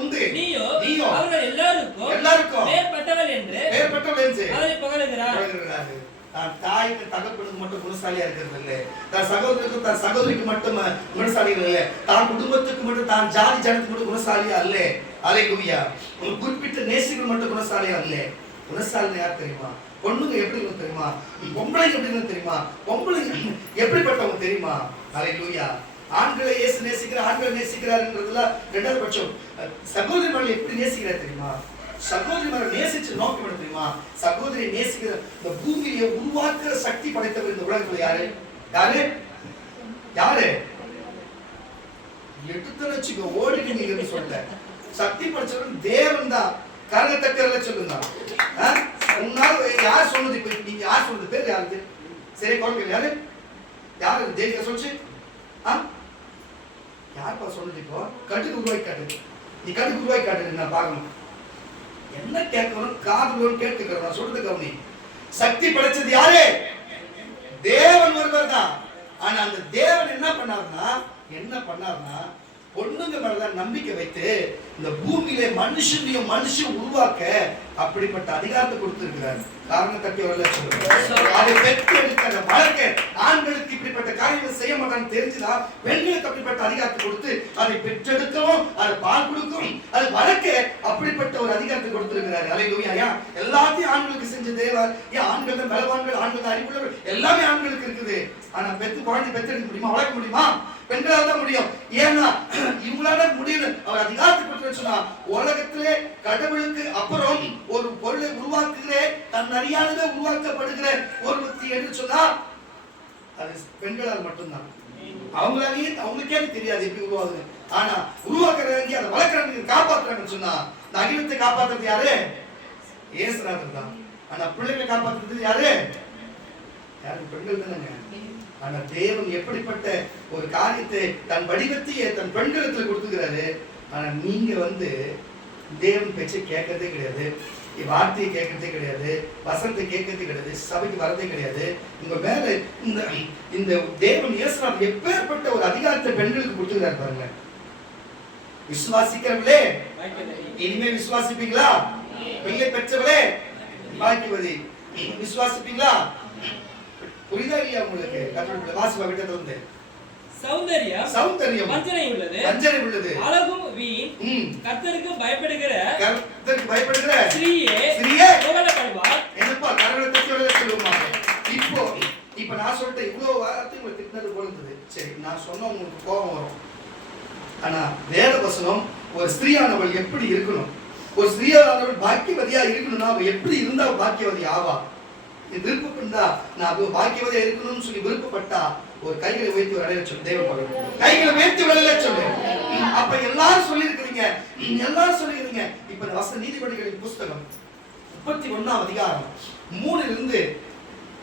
உண்டு, நீயோ அவர்கள் எல்லாருக்கும் மேற்பட்டவள் என்று அவளை புகழுகிறார். தான் தாய்க்கு தகப்பனுக்கு மட்டும் குணசாலியா இருக்கிறது இல்லை, தான் சகோதரருக்கு தான் சகோதரிக்கு மட்டும் குணசாலிகள் இல்லை, தான் குடும்பத்துக்கு மட்டும் தான் ஜாதி ஜனத்துக்கு மட்டும் குணசாலியா அல்ல. அல்லேலூயா. உங்க குறிப்பிட்ட நேசிகள் மட்டும் குணசாலியா அல்ல. குணசாலி யார் தெரியுமா? பொண்ணுங்க எப்படி தெரியுமா? பொம்பளைங்க எப்படி தெரியுமா? பொம்பளைங்க எப்படிப்பட்டவங்க தெரியுமா? அல்லேலூயா. ஆண்களை இயேசு நேசிக்கிறார், ஆண்களை நேசிக்கிறாருன்றதுல ரெண்டாவது பட்சம். சகோதரிகளை எப்படி நேசிக்கிறார் தெரியுமா? சகோதரிமாரை நேசிச்சு நோக்கம் என்ன தெரியுமா? சகோதரியை நேசிக்கிற இந்த பூமியை உருவாக்குற சக்தி படைத்தவர் இந்த உலகத்துல யாரு? யாரு? யாரு? எடுத்து வச்சுக்க, ஓடிட்டு நீங்க சொல்ல சக்தி படைச்சவன் தேவன் தான். கரணத்தக்கர்ல சொல்லுங்க. உன்னால யார் சொன்னது? இப்ப நீங்க யார் சொன்னது? பேர் யாருக்கு? சரி குழந்தை யாரு? யாரு தேவிகா சொல்லுச்சு? யாருப்பா சொன்னது? இப்போ கட்டுக்கு உருவாக்கி காட்டு. நீ கட்டுக்கு உருவாக்கி காட்டு, நான் பார்க்கணும். என்ன கேட்கணும்? காதுல கேட்டுக்கிறோம். நான் சொல்றது கவனி. சக்தி படைச்சது யாரு? தேவன் ஒருவர் தான். ஆனா அந்த தேவன் என்ன பண்ணாருன்னா பொண்ணுங்க மேலதான் நம்பிக்கை வைத்து இந்த பூமியில மனுஷன் உருவாக்க அப்படிப்பட்ட அதிகாரத்தை கொடுத்திருக்கிறார். காரணம் தட்டி வரல சொல்லுங்க. அதை பெற்று எடுக்கிற வழக்க ஆண்களுக்கு இப்படிப்பட்ட காரியங்கள் செய்ய மாட்டான்னு தெரிஞ்சுதான் பெண்களுக்கு அப்படிப்பட்ட அதிகாரத்தை கொடுத்து அதை பெற்றெடுக்கவும், அதை பால் கொடுக்கவும், அது வழக்க அப்படிப்பட்ட ஒரு அதிகாரத்தை கொடுத்திருக்கிறார். அல்லேலூயா. எல்லாத்தையும் ஆண்களுக்கு செஞ்ச தேவன். ஏன் ஆண்கள் தான் பலவான்கள், ஆண்கள் தான் அறிவுள்ளவர்கள், எல்லாமே ஆண்களுக்கு இருக்குது. ஆனா குழந்தை பெற்றெடுக்க முடியுமா? வளர்க்க முடியுமா? பெண்களால் தான் முடியும். ஏன்னா இவங்களால முடியும். அவர் அதிகாரத்தை கொடுத்து சொன்னா, உலகத்திலே கடவுளுக்கு அப்புறம் ஒரு பொருளை உருவாக்குகிற, தன் அறியாதவே உருவாக்கப்படுகிற ஒரு வித்தி என்று சொன்னா அது பெண்களால் மட்டும்தான். அவங்களுக்கே தெரியாது எப்படி உருவாகுது. ஆனா உருவாக்குறாங்க, அதை வளர்க்குறாங்க, காப்பாற்றுறாங்கன்னு சொன்னா இந்த அகிலத்தை காப்பாற்றுறது யாரு? இயேசுநாதர் தான். ஆனா பிள்ளைகளை காப்பாற்றுறது யாரு? பெண்கள் தானேங்க. ஆனா தேவன் எப்படிப்பட்ட ஒரு காரியத்தை தன் வடிவத்தையே தன் பெண்களுக்கு கொடுத்துக்கிறாரு. ஆனா நீங்க தேவன் பேச்சை கேட்கறதே கிடையாது, வார்த்தையை கேட்கறதே கிடையாது, வசனத்தை கேட்கறதே கிடையாது, சபைக்கு வரதே கிடையாது. உங்க மேல இந்த தேவன் இயேசுநாதர் எப்பேற்பட்ட ஒரு அதிகாரத்தை பெண்களுக்கு கொடுத்துக்கிறார் பாருங்க. விசுவாசிக்கிறவர்களே இனிமே விசுவாசிப்பீங்களா? பிள்ளை பெற்றவர்களே பாக்கியவதி விசுவாசிப்பீங்களா? புரியுதா இல்லையா உங்களுக்கு? கர்த்தருடைய வாசிப்பா விட்டது சௌந்தரியம் வஞ்சனை உள்ளது, அழகும் வீண், கர்த்தருக்கு பயப்படுகிற ஸ்திரீயே புகழப்படுவார். என்னப்பா கடவுளை பத்தி சொல்லுவாங்க. இப்போ நான் சொல்லிட்டேன், இவ்வளவு வாரத்தை உங்களுக்கு திட்டினது போல இருந்தது. சரி, நான் சொன்ன உங்களுக்கு கோபம் வரும். ஆனா எப்படி இருக்கணும்? ஒரு ஸ்திரீயானவள் பாக்கியவதியா இருக்கணும்னா அவ எப்படி இருந்தா பாக்கியவதி ஆவா? விருப்பப்பட்டா நான் பாக்கியவதியா இருக்கணும்னு சொல்லி விருப்பப்பட்டா ஒரு கைகளை உயர்த்தி ஒரு அடையில சொல்லு. தேவ பகவான் கைகளை உயர்த்தி விடல சொல்லு. அப்ப எல்லாரும் சொல்லி இருக்கிறீங்க, இப்ப வசன நீதிபதிகளின் புஸ்தகம் 31ஆம் அதிகாரம் 3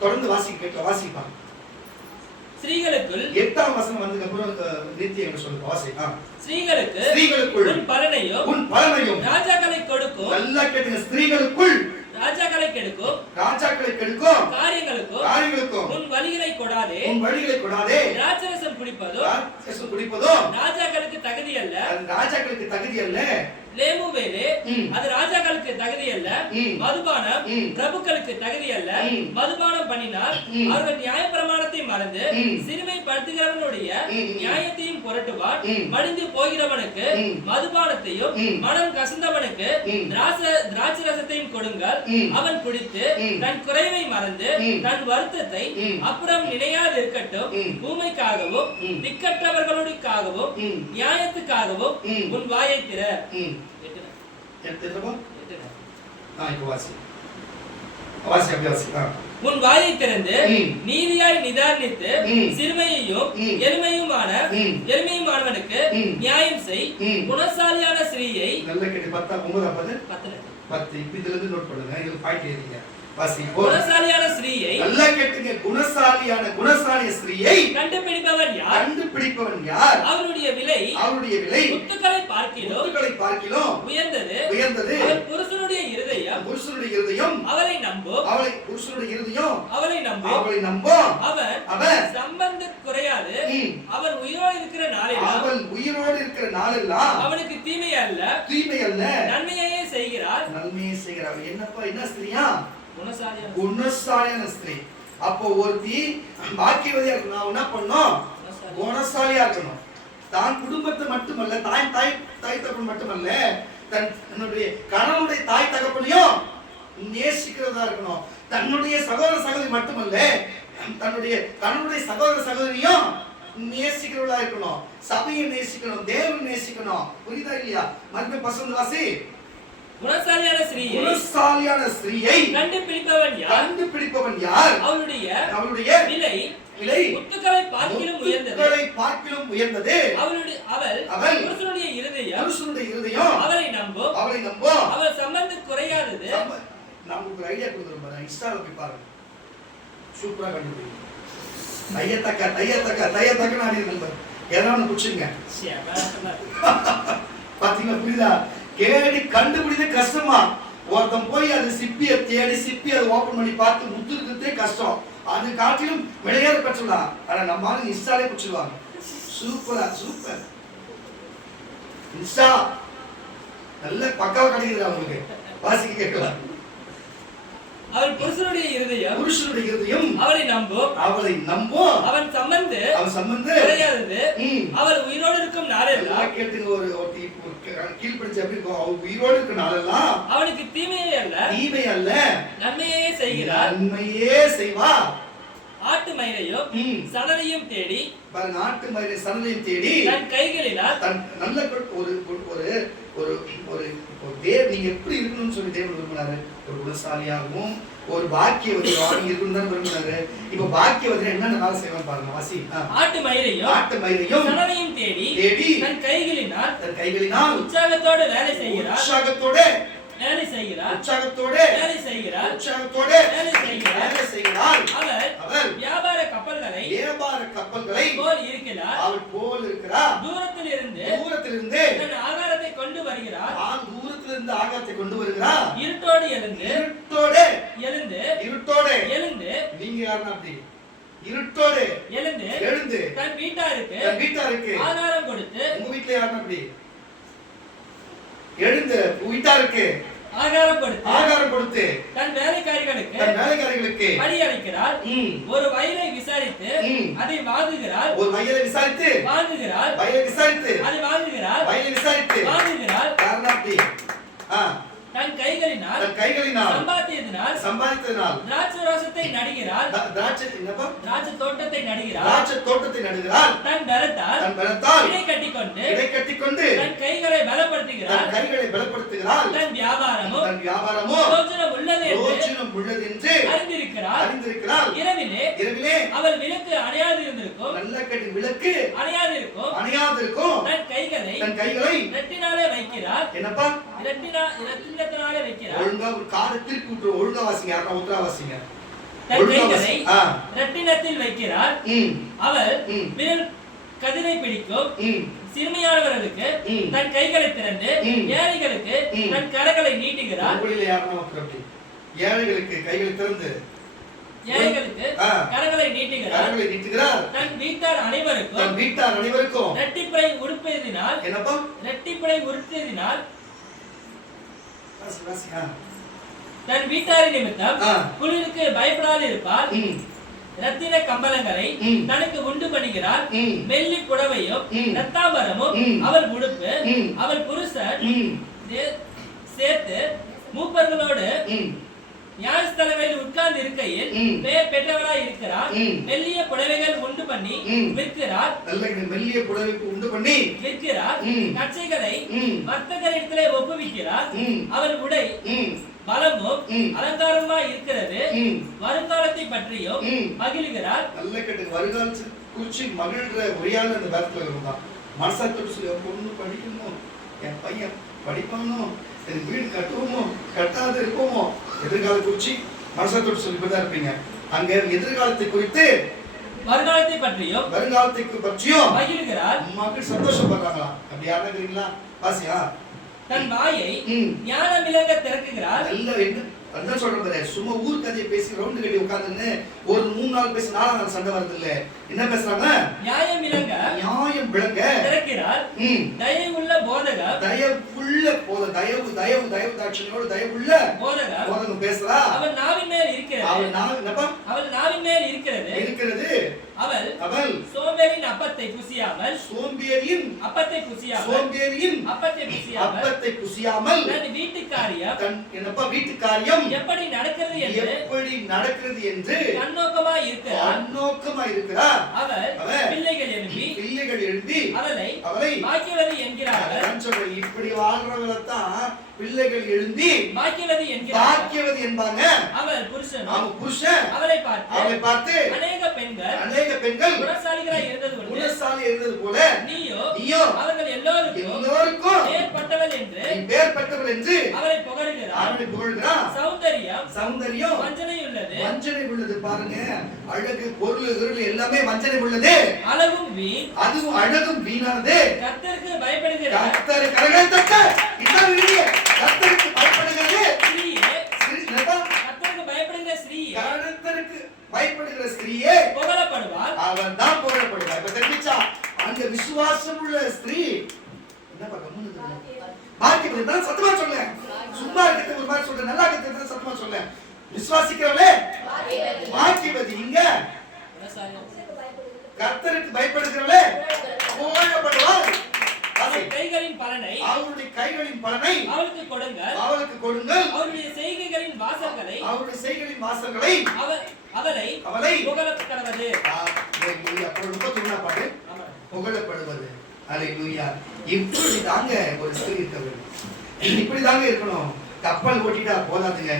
தொடர்ந்து வாசிப்பாங்க. ஸ்திரீகளுக்குள் 8ஆம் வசனம் வந்ததுக்கு அப்புறம் நித்திய என்று சொல்லுங்க. வாசி. ஸ்திரீகளுக்குள் உன் பலனையும் ராஜாக்களை கொடுக்கும். நல்லா கேட்டுங்க. ஸ்திரீகளுக்குள் ராஜாக்களை கெடுக்கும் காரியங்களுக்கும் உன் வழிகளை கொடாதே. திராட்சரசம் குடிப்பதும் ராஜாக்களுக்கு தகுதி அல்ல. லேமுவேலே அது ராஜாக்களுக்கு தகுதி அல்ல. மதுபானம் பிரபுக்களுக்கு தகுதி அல்ல. மதுபானம் பண்ணினால் அவர்கள் நியாயப்பிரமாணத்தை மறந்து சிறுமைப்படுத்துகிறவனுடைய நியாயத்தையும் புரட்டுவார். மடிந்து போகிறவனுக்கு மதுபானத்தையும் மனம் கசந்தவனுக்கு திராட்சரசத்தையும் கொடுங்கள். அவன் குடித்து தன் குறைவை மறந்து தன் வருத்தத்தை அப்புறம் நினையாது இருக்கட்டும். பூமைக்காகவும் திக்கற்றவர்களுக்காகவும் நியாயத்துக்காகவும் உன் வாயை திற. உன் வாயை திறந்து நீதியாய் நிதானித்து சிறுமையையும் எளிமையுமானவனுக்கு நியாயம் செய். குணசாலியான ஸ்திரீயை குணசாலியான ஸ்திரீயை நல்லா கேட்டுங்க. குணசாலியான ஸ்திரீயை கண்டுபிடிப்பவன் யார்? அவருடைய விலை முத்துக்களை பார்க்கிலும் உயர்ந்தது. அவள் புருஷனுடைய இருதயம் அவளை நம்பும். அவன் சம்பந்தம் குறையாது. அவன் உயிரோடு இருக்கிற நாளெல்லாம் அவனுக்கு தீமை அல்ல நன்மையே செய்கிறார். என்னப்பா என்ன ஸ்திரியா? குணசாலியான ஸ்திரீ. அப்போ ஒருத்தி பாக்கியவதியா இருக்கணும். என்ன பண்ணும்? குணசாலியா இருக்கணும். தான் குடும்பத்தை மட்டுமல்ல, தாய் தகப்பன் மட்டுமல்ல, தன்னுடைய கணவனுடைய தாய் தகப்பனையும் நேசிக்கிறதா இருக்கணும். தன்னுடைய சகோதர சகோதரி மட்டுமல்ல, தன்னுடைய கணவனுடைய சகோதர சகோதரியும் நேசிக்கிறவளா இருக்கணும். சபையை நேசிக்கணும், தேவனை நேசிக்கணும். புரியுதா இல்லையா? மறுபடியும் பசங்க வாசி. குணசாலியான ஸ்திரீயை கண்டுபிடிப்பவன் யார்? அவளுடைய விலை முத்துக்களை பார்க்கிலும் உயர்ந்தது. அவள் புருஷனுடைய இருதயம் அவளை நம்பும். அவள் சம்பந்தம் குறையாதது. நான் உங்களுக்கு ஐடியா கொடுக்குறேன் பாருங்க. இன்ஸ்டால போய் பாருங்க. சூப்பரா கண்டுபிடிங்க. தையத்தக்க நான் நம்பர் ஏதாவது புடிச்சுங்க. பாத்தீங்களா? புரியுதா? கேடி கண்டுபிடிக்க கஷ்டமா? ஒருத்தன் போய் அது சிப்பியை தேடி அதை ஓபன் பண்ணி பார்த்து முத்துறதே கஷ்டம். அது காட்டிலும் விளையாட பெற்றலாம். ஆனா நம்ம ஆளு இன்ஸ்டாலே பிடிச்சிருவாங்க. சூப்பர் இன்ஸ்டா நல்ல பக்காவா கிடைக்குது அவங்களுக்கு. வாசிக்க கேட்கலாம். அவள் புருஷனுடைய இருதயம் அவளை நம்பும். அவன் சம்பந்து கிடையாதது. அவள் உயிரோடு இருக்கும் நாளெல்லாம் கேட்டுங்க. ஒரு கீழ்படிச்ச எப்படி இருக்கும்? அவள் உயிரோடு இருக்கும் நாளெல்லாம் அவனுக்கு தீமையே அல்ல நன்மையே செய்வா. ஆட்டு மயிரையும் சணலையும் தேடி பாருங்க. ஆட்டு மயிரை சணலையும் தேடி தன் கைகளினால் நல்ல ஒரு தேவ் நீங்க எப்படி இருக்கணும்னு சொல்லி தேவன் விரும்பினாரு. ஒரு குணசாலியாகவும் ஒரு பாக்கியவதியாகவும் இருக்கணும் தான் விரும்பினாரு. இப்ப பாக்கியவதியா என்னென்ன வேலை செய்வாங்க பாருங்க. வாசி. ஆட்டு மயிரையும் சணலையும் தேடி தன் கைகளினால் உற்சாகத்தோடு வேலை செய்கிறார். அவள் வியாபார கப்பல்களை போல் இருக்கிறார். தூரத்தில் இருந்து தன் ஆகாரத்தை கொண்டு வருகிறார். இருட்டோடு எழுந்து நீங்க யாருன்னா அப்படி இருட்டோடு எழுந்து தன் வீட்டாருக்கு ஆகாரம் கொடுத்து. உங்க வீட்டுல யாருன்னா அப்படி எழுந்து வீட்டாருக்கு ஆகாரம் கொடுத்து தன் வேலைக்காரிகளுக்கு பணி அளிக்கிறார். ஒரு வயலை விசாரித்து அதை வாங்குகிறார். அதை வாங்குகிறார். காரணம் அப்படி தன் கைகளினால் சம்பாதித்ததினால் திராட்சை நடுகிறாள். திராட்சை தோட்டத்தை நடுகிறாள். தன் பலத்தால் இடை கட்டிக்கொண்டு தன் கைகளை பலப்படுத்துகிறாள். தன் வியாபாரமோ பிரயோஜனம் உள்ளது என்று அறிந்திருக்கிறாள். இரவிலே அவள் விளக்கு அணையாது இருந்திருக்கும். தன் கைகளை இரட்டினாலே வைக்கிறாள். இரட்டினத்தினாலே வைக்கிறாள். ஒழுங்கா ஒரு காதை திருப்பி விட்டு ஒழுங்கா வாசிங்க. யாரா உத்தரா வாசிங்க. தன் கைகளை இரட்டினத்தில் வைக்கிறாள். அவள் விரல் கதிரை பிடிக்கும். சிறுமையானவர்களுக்கு தன் கைகளை திறந்து ஏழைகளுக்கு தன் கரங்களை நீட்டுகிறாள். ஏழைகளுக்கு கைகளை திறந்து கரங்களை நீட்டுகிறார். தன் வீட்டார் அனைவருக்கும் இரட்டிப்படை உடுத்தியதினால் தன் வீட்டாரின் நிமித்தம் குளிருக்கு பயப்படாது இருப்பார். ரத்தின கம்பளங்களை தனக்கு உண்டு பண்ணுகிறார். வெள்ளி புடவையும் ரத்தாம்பரமும் அவள் உடுப்பு. அவள் புருஷர் சேர்த்து மூப்பர்களோடு நியாயஸ்தலங்களில் உட்கார்ந்து இருக்கையில் பெயர் பெற்றவராய் இருக்கிறார். மெல்லிய புடவைகள் உண்டு பண்ணி விற்கிறார். கச்சைகளை வர்த்தகரிடத்திலே ஒப்புவிக்கிறார். அவள் உடை பலமும் அலங்காரமாய் இருக்கிறது. வருங்காலத்தை பற்றியும் மகிழ்கிறார். நல்ல கேட்டு வருங்காலத்தை குறிச்சு மகிழ்ற ஒரேயாள அந்த பேரத்துல இருந்தான். மனசாத்தோடு சொல்லி பொண்ணு படிக்கணும், என் பையன் படிப்பானோ, எனக்கு வீடு கட்டுவோமோ கட்டாது இருப்போமோ, எதிர்கால குறிச்சு மனசாத்தோடு சொல்லிதான் இருப்பீங்க. அங்க எதிர்காலத்தை குறித்து வருங்காலத்தை பற்றியும் மகிழ்கிறார். மக்கள் சந்தோஷப்படுறாங்களா? அப்படி யாரா இருக்கிறீங்களா? வாசியா தன் வாயை ஞானம் விளங்க திறக்குகிறார். அதான் சொல்றேன். சும்மா ஊர் கதையை பேசி ரவுண்டு கட்டி உட்கார்ந்துன்னு ஒரு 3 நாள் பேசி 4ஆம் நாள் சண்டை வருது இல்ல. என்ன பேசுறாங்க? நியாயம் விளங்க திறக்கிறார். தயவுள்ள போதகர் தயவு தாட்சியோட தயவுள்ள போதகம் பேசுறா. அவள் நாவின் மேல் இருக்கிறது. அவள் சோம்பேறியின் அப்பத்தை புசியாமல் தன் வீட்டுக்காரியம் எப்படி நடக்கிறது என்று கண்ணோக்கமாய் இருக்கிறார். அவள் பிள்ளைகள் எழுப்பி அவளை பாக்கியவதி என்கிறார்கள். இப்படி வாழ்றவங்களைத்தான் பிள்ளைகள் எழுந்தி பாக்கியவதி என்பாங்க. அவள் புருஷன் அவளை பார்த்து அநேக பெண்கள் குணசாலிகளாய் இருந்தது போல நீயோ அவர்கள் எல்லோருக்கும் பேர்பட்டவள் என்று அவளை புகழுகிறார். சௌந்தரியம் வஞ்சனை உள்ளது. பாருங்க, அழகு பொருள் எல்லாமே வஞ்சனை உள்ளது. அதுவும் அழகும் வீணானது. கர்த்தருக்கு பயப்படுகிற ஸ்திரீயே புகழப்படுவாள். அவன் தான் புகழப்படுவாள். இப்ப தெரிஞ்சா அங்க விசுவாசம் உள்ள ஸ்திரீ என்னப்பா கம்முனு பாக்கியவதி தான் சத்தமா சொல்ல. சும்மா இருக்கிறது ஒரு மாதிரி சொல்ற, நல்லா இருக்கிறது சத்தமா சொல்ல. விசுவாசிக்கிறவளே பாக்கியவதி. இங்க கர்த்தருக்கு பயப்படுகிறவளே புகழப்படுவாள். அவருடைய கைகளின் பலனை அவளுக்கு கொடுங்கள். அவருடைய செய்கைகளின் வாசல்களை அவளை புகழப்படுவது. புகழப்படுவது. அல்லேலூயா. இப்படி தாங்க ஒரு ஸ்திரீ இருக்கணும். இப்படி தாங்க இருக்கணும். கப்பல் ஓட்டிட்டா போதாதுங்க.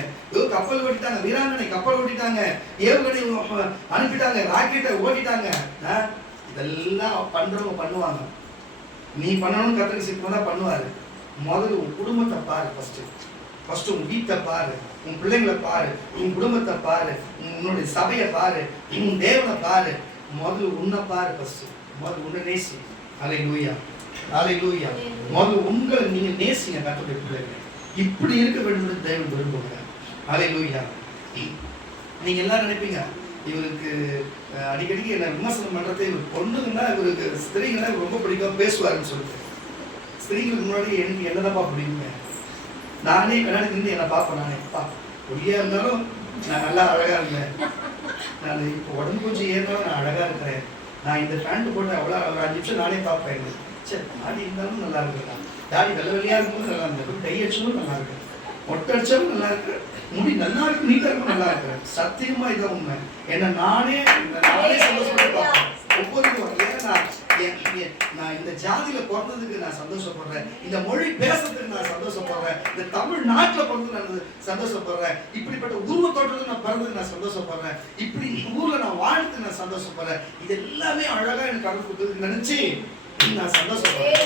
கப்பல் ஓட்டிட்டாங்க, வீராங்கனை கப்பல் ஓட்டிட்டாங்க, ஏவுகணை அனுப்பிட்டாங்க, ராக்கெட்டை ஓட்டிட்டாங்க. இதெல்லாம் பண்றவங்க பண்ணுவாங்க. நீ பண்ணணும் கர்த்தருக்கு சித்தமா தான் பண்ணுவாரு. முதல்ல உன் குடும்பத்தை பாரு. ஃபர்ஸ்ட் உன் வீட்டை பாரு, உன் பிள்ளைங்களை பாரு, உன் குடும்பத்தை பாரு, உன்னுடைய சபையை பாரு, உன் தேவனை பாரு. முதல்ல உன்னை பாரு. முதல்ல உன்னை நேசி. அல்லேலூயா. முதல்ல உங்களை நீங்க நேசிங்க. கர்த்தருடைய பிள்ளைகளை இப்படி இருக்க வேண்டும் என்று தேவன் விரும்புகிறார். அல்லேலூயா. நீங்க எல்லாரும் நினைப்பீங்க இவருக்கு அடிக்கடிக்கு என்ன விமர்சனம் பண்றதை, இவர் பொண்ணுங்கன்னா இவருக்கு ஸ்திரீங்கன்னா ரொம்ப பிடிக்கும் பேசுவாருன்னு சொல்லிட்டு. ஸ்திரீங்களுக்கு முன்னாடி எனக்கு என்னதான்ப்பா பிடிக்குங்க. நானே கண்ணாடி நின்று என்னை பார்ப்பேன். நானே அப்பா ஒடியா இருந்தாலும் நான் நல்லா அழகா இருந்தேன். நான் இப்போ உடம்பு கொஞ்சம் ஏறினாலும் நான் அழகா இருக்கிறேன். நான் இந்த பேண்ட் போட்டு அவ்வளோ ஒரு 5 நிமிஷம் நானே பார்ப்பேன். சரி தாடி இருந்தாலும் நல்லா இருக்கிறேன். தாடி வெள்ளை வெள்ளையா இருக்கும்போது நல்லா இருந்தேன். டை அடிச்சதும் நல்லா இருக்கேன். மொட்டை அடிச்சாலும் நல்லா இருக்கு, முடி நல்லா இருக்கு, நீட்டா இருக்கும், நல்லா இருக்கு. சத்தியமா இதான் உண்மை. ஏன்னா நானே சந்தோஷப்படுறேன். ஒவ்வொருத்தரும் நான் இந்த ஜாதியில பிறந்ததுக்கு நான் சந்தோஷப்படுறேன், இந்த மொழி பேசுறதுக்கு நான் சந்தோஷப்படுறேன், இந்த தமிழ்நாட்டுல பிறந்து நான் சந்தோஷப்படுறேன், இப்படிப்பட்ட உருவ தோட்டத்துல நான் பிறந்ததுக்கு நான் சந்தோஷப்படுறேன், இப்படி ஊர்ல நான் வாழ்றதுக்கு நான் சந்தோஷப்படுறேன். இது எல்லாமே அழகா எனக்கு கடவுள் கொடுத்ததுக்கு நினைச்சு நான் சந்தோஷப்படுறேன்.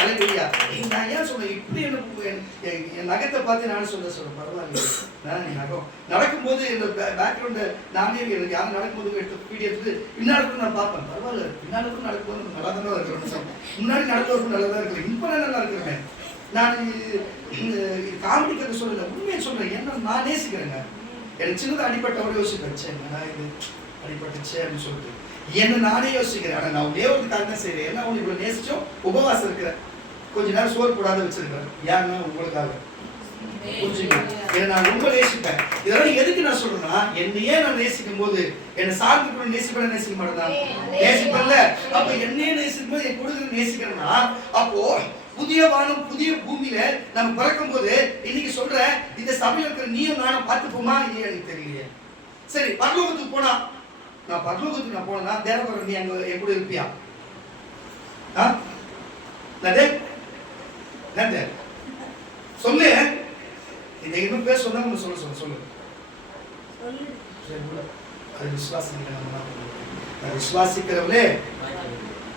அல்லேலூயா. நான் ஏன் சொன்னேன், இப்படி என் நகத்தை பார்த்து நானே சொல்றேன், பரவாயில்ல. நடக்கும்போது இந்த பேக்ரவுண்ட் நானே எனக்கு யாரும் நடக்கும்போது எடுத்து வீடியோ எடுத்து பின்னாடி நான் பார்ப்பேன், பரவாயில்ல, பின்னாடி நடக்கும்போது நல்லா தானே இருக்கிறேன், முன்னாடி நடக்கிறவங்க நல்லா தான் இருக்கிறேன், இப்போ நல்லா இருக்கிறேன். நான் காமெடி கதை சொல்லல, உண்மையை சொல்றேன். ஏன்னா நான் நேசிக்கிறேங்க. எனக்கு சின்னதாக அடிப்பட்டவரை யோசிப்பேன், இது அடிப்பட்டுச்சு அப்படின்னு சொல்லிட்டு என்ன நானே யோசிக்கிறேன். ஆனால் நான் ஒரே ஒரு காரணம் தான் செய்கிறேன். ஏன்னா அவங்க இவ்வளோ நேசிச்சோம், உபவாசம் இருக்கிறேன், கொஞ்ச நேரம் சோறு போடாத வச்சிருக்கிறேன். ஏன்னா உங்களுக்காக புரிஞ்சுக்கணும். ஏன்னா நான் ரொம்ப நேசிப்பேன். இதெல்லாம் எதுக்கு நான் சொல்றேன்னா, என்னையே நான் நேசிக்கும் போது என்னை சார்ந்து நேசிப்பேன், நேசிக்க மாட்டேன், நேசிப்பேன்ல. அப்ப என்னையே நேசிக்கும் போது என் கொடுக்குற நேசிக்கிறேன்னா, அப்போ புதிய வானம் புதிய பூமியில நம்ம பிறக்கும் போது இன்னைக்கு சொல்ற இந்த சபையில இருக்கிற நீயும் நானும் பார்த்துப்போமா இல்லையா எனக்கு தெரியலையே. சரி, பரலோகத்துக்கு போனா, நான் பரலோகத்துக்கு நான் போனா தேவகரன் நீ அங்க என் கூட இருப்பியா? சொல்லு, இந்த இன்னும் பேர் சொன்னா சொல்லு. அது விசுவாசம். விசுவாசிக்கிறவளே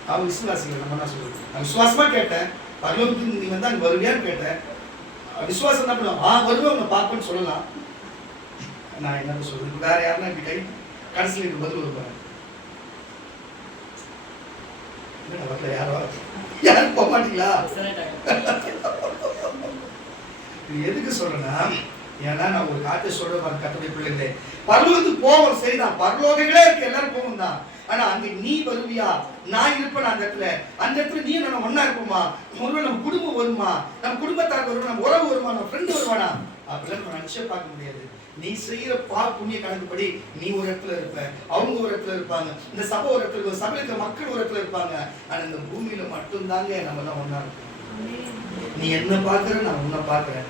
அவன் விசுவாசிக்கிற நம்ம என்ன சொல்றது? நான் விசுவாசமா கேட்டேன், பரலோகத்துக்கு நீ வந்து அங்க வருவியான்னு கேட்டேன். விசுவாசம் என்ன பண்ணுவோம், வருவேன் உன்னை பார்ப்பேன்னு சொல்லலாம். நான் என்ன சொல்றது, வேற யாருன்னா இப்படி கை கடைசியில் எனக்கு பதில் வருவாங்க. யாரும் போக மாட்டீங்களா? எதுக்கு சொல்றேன்னா, ஏன்னா நான் ஒரு காற்றை சொல்றேன், கத்துடைய பிள்ளைங்களே, பரலோகத்துக்கு போவோம், சரிதான், பரலோகங்களே இருக்கு, எல்லாரும் போவோம் தான். ஆனா அங்க நீ வருவியா, நான் இருப்பேன் அந்த இடத்துல நீ நம்ம ஒன்னா இருப்போமா, ஒருவேளை நம்ம குடும்பம் வருமா, நம்ம குடும்பத்தார் வருவோம், நம்ம உறவு வருமா, நம்ம ஃப்ரெண்டு வருவானா, அப்படிலாம் நம்ம நினைச்சே பார்க்க முடியாது. நீ செய்யற புண்ணிய கணக்குப்படி நீ ஒரு இடத்துல இருப்ப, அவங்க ஒரு இடத்துல இருப்பாங்க, இந்த சபை ஒரு இடத்துல இருப்பாங்க, சபையில இருக்கிற மக்கள் ஒரு இடத்துல இருப்பாங்க. ஆனா இந்த பூமியில மட்டும்தாங்க நம்ம எல்லாம் ஒன்னா இருக்கும். நீ என்ன பாக்குற, நான் உன்னை பாக்குறேன்,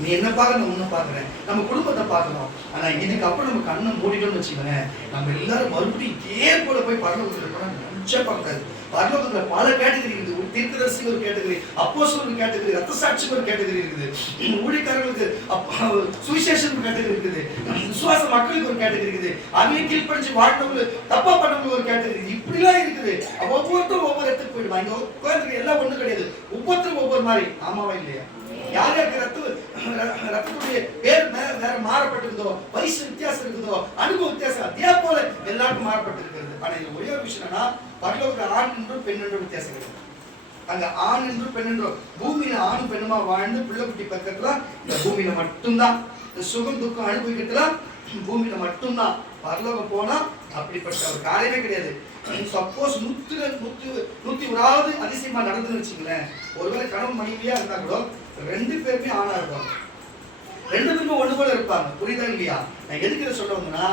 நீ என்ன பாக்குற, நான் உன்னை பாக்குறேன், நம்ம குடும்பத்தை பார்க்கணும். ஆனா இதுக்கப்புறம் நம்ம கண்ணை மூடிட்டோம்னு வச்சுக்கோங்க, நம்ம எல்லாரும் மறுபடியும் இதே போல போய் பரலோகத்துல போனா நினைச்சே பார்க்காது. பரலோகத்துல பல கேட்டகரி இருக்குது. ஒரு தீர்க்கதரிசி ஒரு கேட்டகரி, அப்போஸ்தலர் ஒரு கேட்டகரி, ரத்த சாட்சி ஒரு கேட்டகரி இருக்குது, ஊழியக்காரர்களுக்கு சுவிசேஷன் ஒரு கேட்டகரி இருக்குது, விசுவாச மக்களுக்கு ஒரு கேட்டகரி இருக்குது, அதையும் கீழ்படிச்சு வாழ்ந்தவங்க தப்பா பண்ணவங்க ஒரு கேட்டகரி, இப்படிலாம் இருக்குது. ஒவ்வொருத்தரும் ஒவ்வொரு இடத்துக்கு போயிடுவாங்க. இங்க உட்கார்ந்து எல்லாம் ஒண்ணு கிடையாது, ஒவ்வொருத்தரும் ஒவ்வொரு மாதிரி. ஆமாவா இல்லையா? யார் யாருக்கு ரத்தத்துடைய பேர் வேற மாறப்பட்டிருந்தோ, வயசு வித்தியாசம் இருக்குதோ, அனுபவ வித்தியாசம் அதே போல எல்லாருக்கும் மாறப்பட்டிருக்கிறது. ஆனா இது ஒரே ஒரு விஷயம் என்னன்னா, பரலோகத்துல ஆண் என்றும் பெண் என்றும் வித்தியாசம் கிடையாது. அங்க ஆண் என்றும் பெண் என்றும் பூமியில ஆணும் பெண்ணுமா வாழ்ந்து பிள்ளை குட்டி பக்கத்துல இந்த பூமியில மட்டும்தான், இந்த சுகம் துக்கம் அனுபவிக்கிறதுலாம் பூமியில மட்டும்தான். பரலோகம் போனா அப்படிப்பட்ட ஒரு காரியமே கிடையாது. சப்போஸ் 101வது அதிசயமா நடந்துன்னு வச்சுங்களேன், ஒருவேளை கணவன் மனைவியா இருந்தா கூட 2 பேருமே ஆணா இருப்பாங்க, 2 பேருமே ஒண்ணு போல இருப்பாங்க. புரியுதா இல்லையா? நான் எதுக்கு இதை சொல்ல வந்தேன்னா,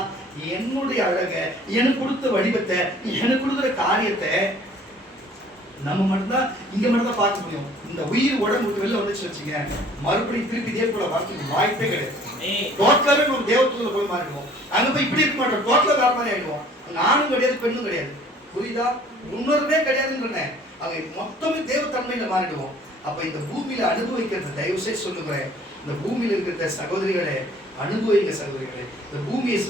என்னுடைய அழக, எனக்கு கொடுத்த வடிவத்தை, எனக்கு கொடுக்குற காரியத்தை நம்ம மட்டும்தான் இங்க மட்டும்தான் பார்க்க முடியும். இந்த உயிர் உடம்பு வெளில வந்துச்சு வச்சுங்க, மறுபடியும் திருப்பி இதே போல வரதுக்கு வாய்ப்பே கிடையாது. டோட்டலாவே நம்ம தேவத்துக்குள்ள போய் மாறிடுவோம். அங்க போய் இப்படி இருக்க மாட்டோம், டோட்டலா வேற மாதிரி ஆயிடுவோம். நானும் கிடையாது, பெண்ணும் கிடையாது. புரியுதா? உணர்வே கிடையாதுன்னு அங்க மொத்தமே தேவத்தன்மையில மாறிடுவோம். அப்ப இந்த பூமியில அனுபவிக்கிறது தயவு செய்து சொல்லுகிறேன், இந்த பூமியில இருக்கிற சகோதரிகளே அனுபவிங்க, சகோதரிகளே, இந்த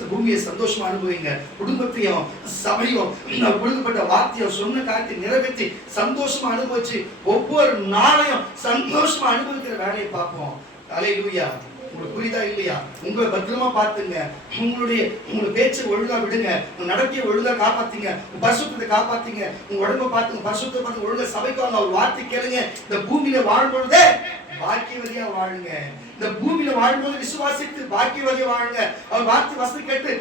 பூமியை சந்தோஷமா அனுபவிங்க. குடும்பத்தையும் சபையும் கொடுக்கப்பட்ட வார்த்தையும் சொன்ன காரியத்தை நிறைவேற்றி சந்தோஷமா அனுபவிச்சு ஒவ்வொரு நாளையும் சந்தோஷமா அனுபவிக்கிற வேலையை பார்ப்போம். அல்லேலூயா. உங்களுக்கு புரியுதா இல்லையா? உங்களை பத்திரமா பார்த்துங்க, உங்களுடைய பேச்சை ஒழுங்கா விடுங்க, உங்க நடக்கையை ஒழுங்கா காப்பாத்துங்க, உங்க பரிசுத்தத்தை காப்பாத்துங்க, உங்க உடம்ப பார்த்துங்க, பரிசுத்தத்தை பார்த்து ஒழுங்கா சபைக்கு வாங்க, அவர் வார்த்தை கேளுங்க. இந்த பூமியில வாழ்ம்பொழுதே பாக்கியவதியா வாழுங்க. இந்த பூமியில வாழும்போது விசுவாசித்து பாக்கியவதியா வாழுங்க. அவர் வார்த்தை வசனம் கேட்டு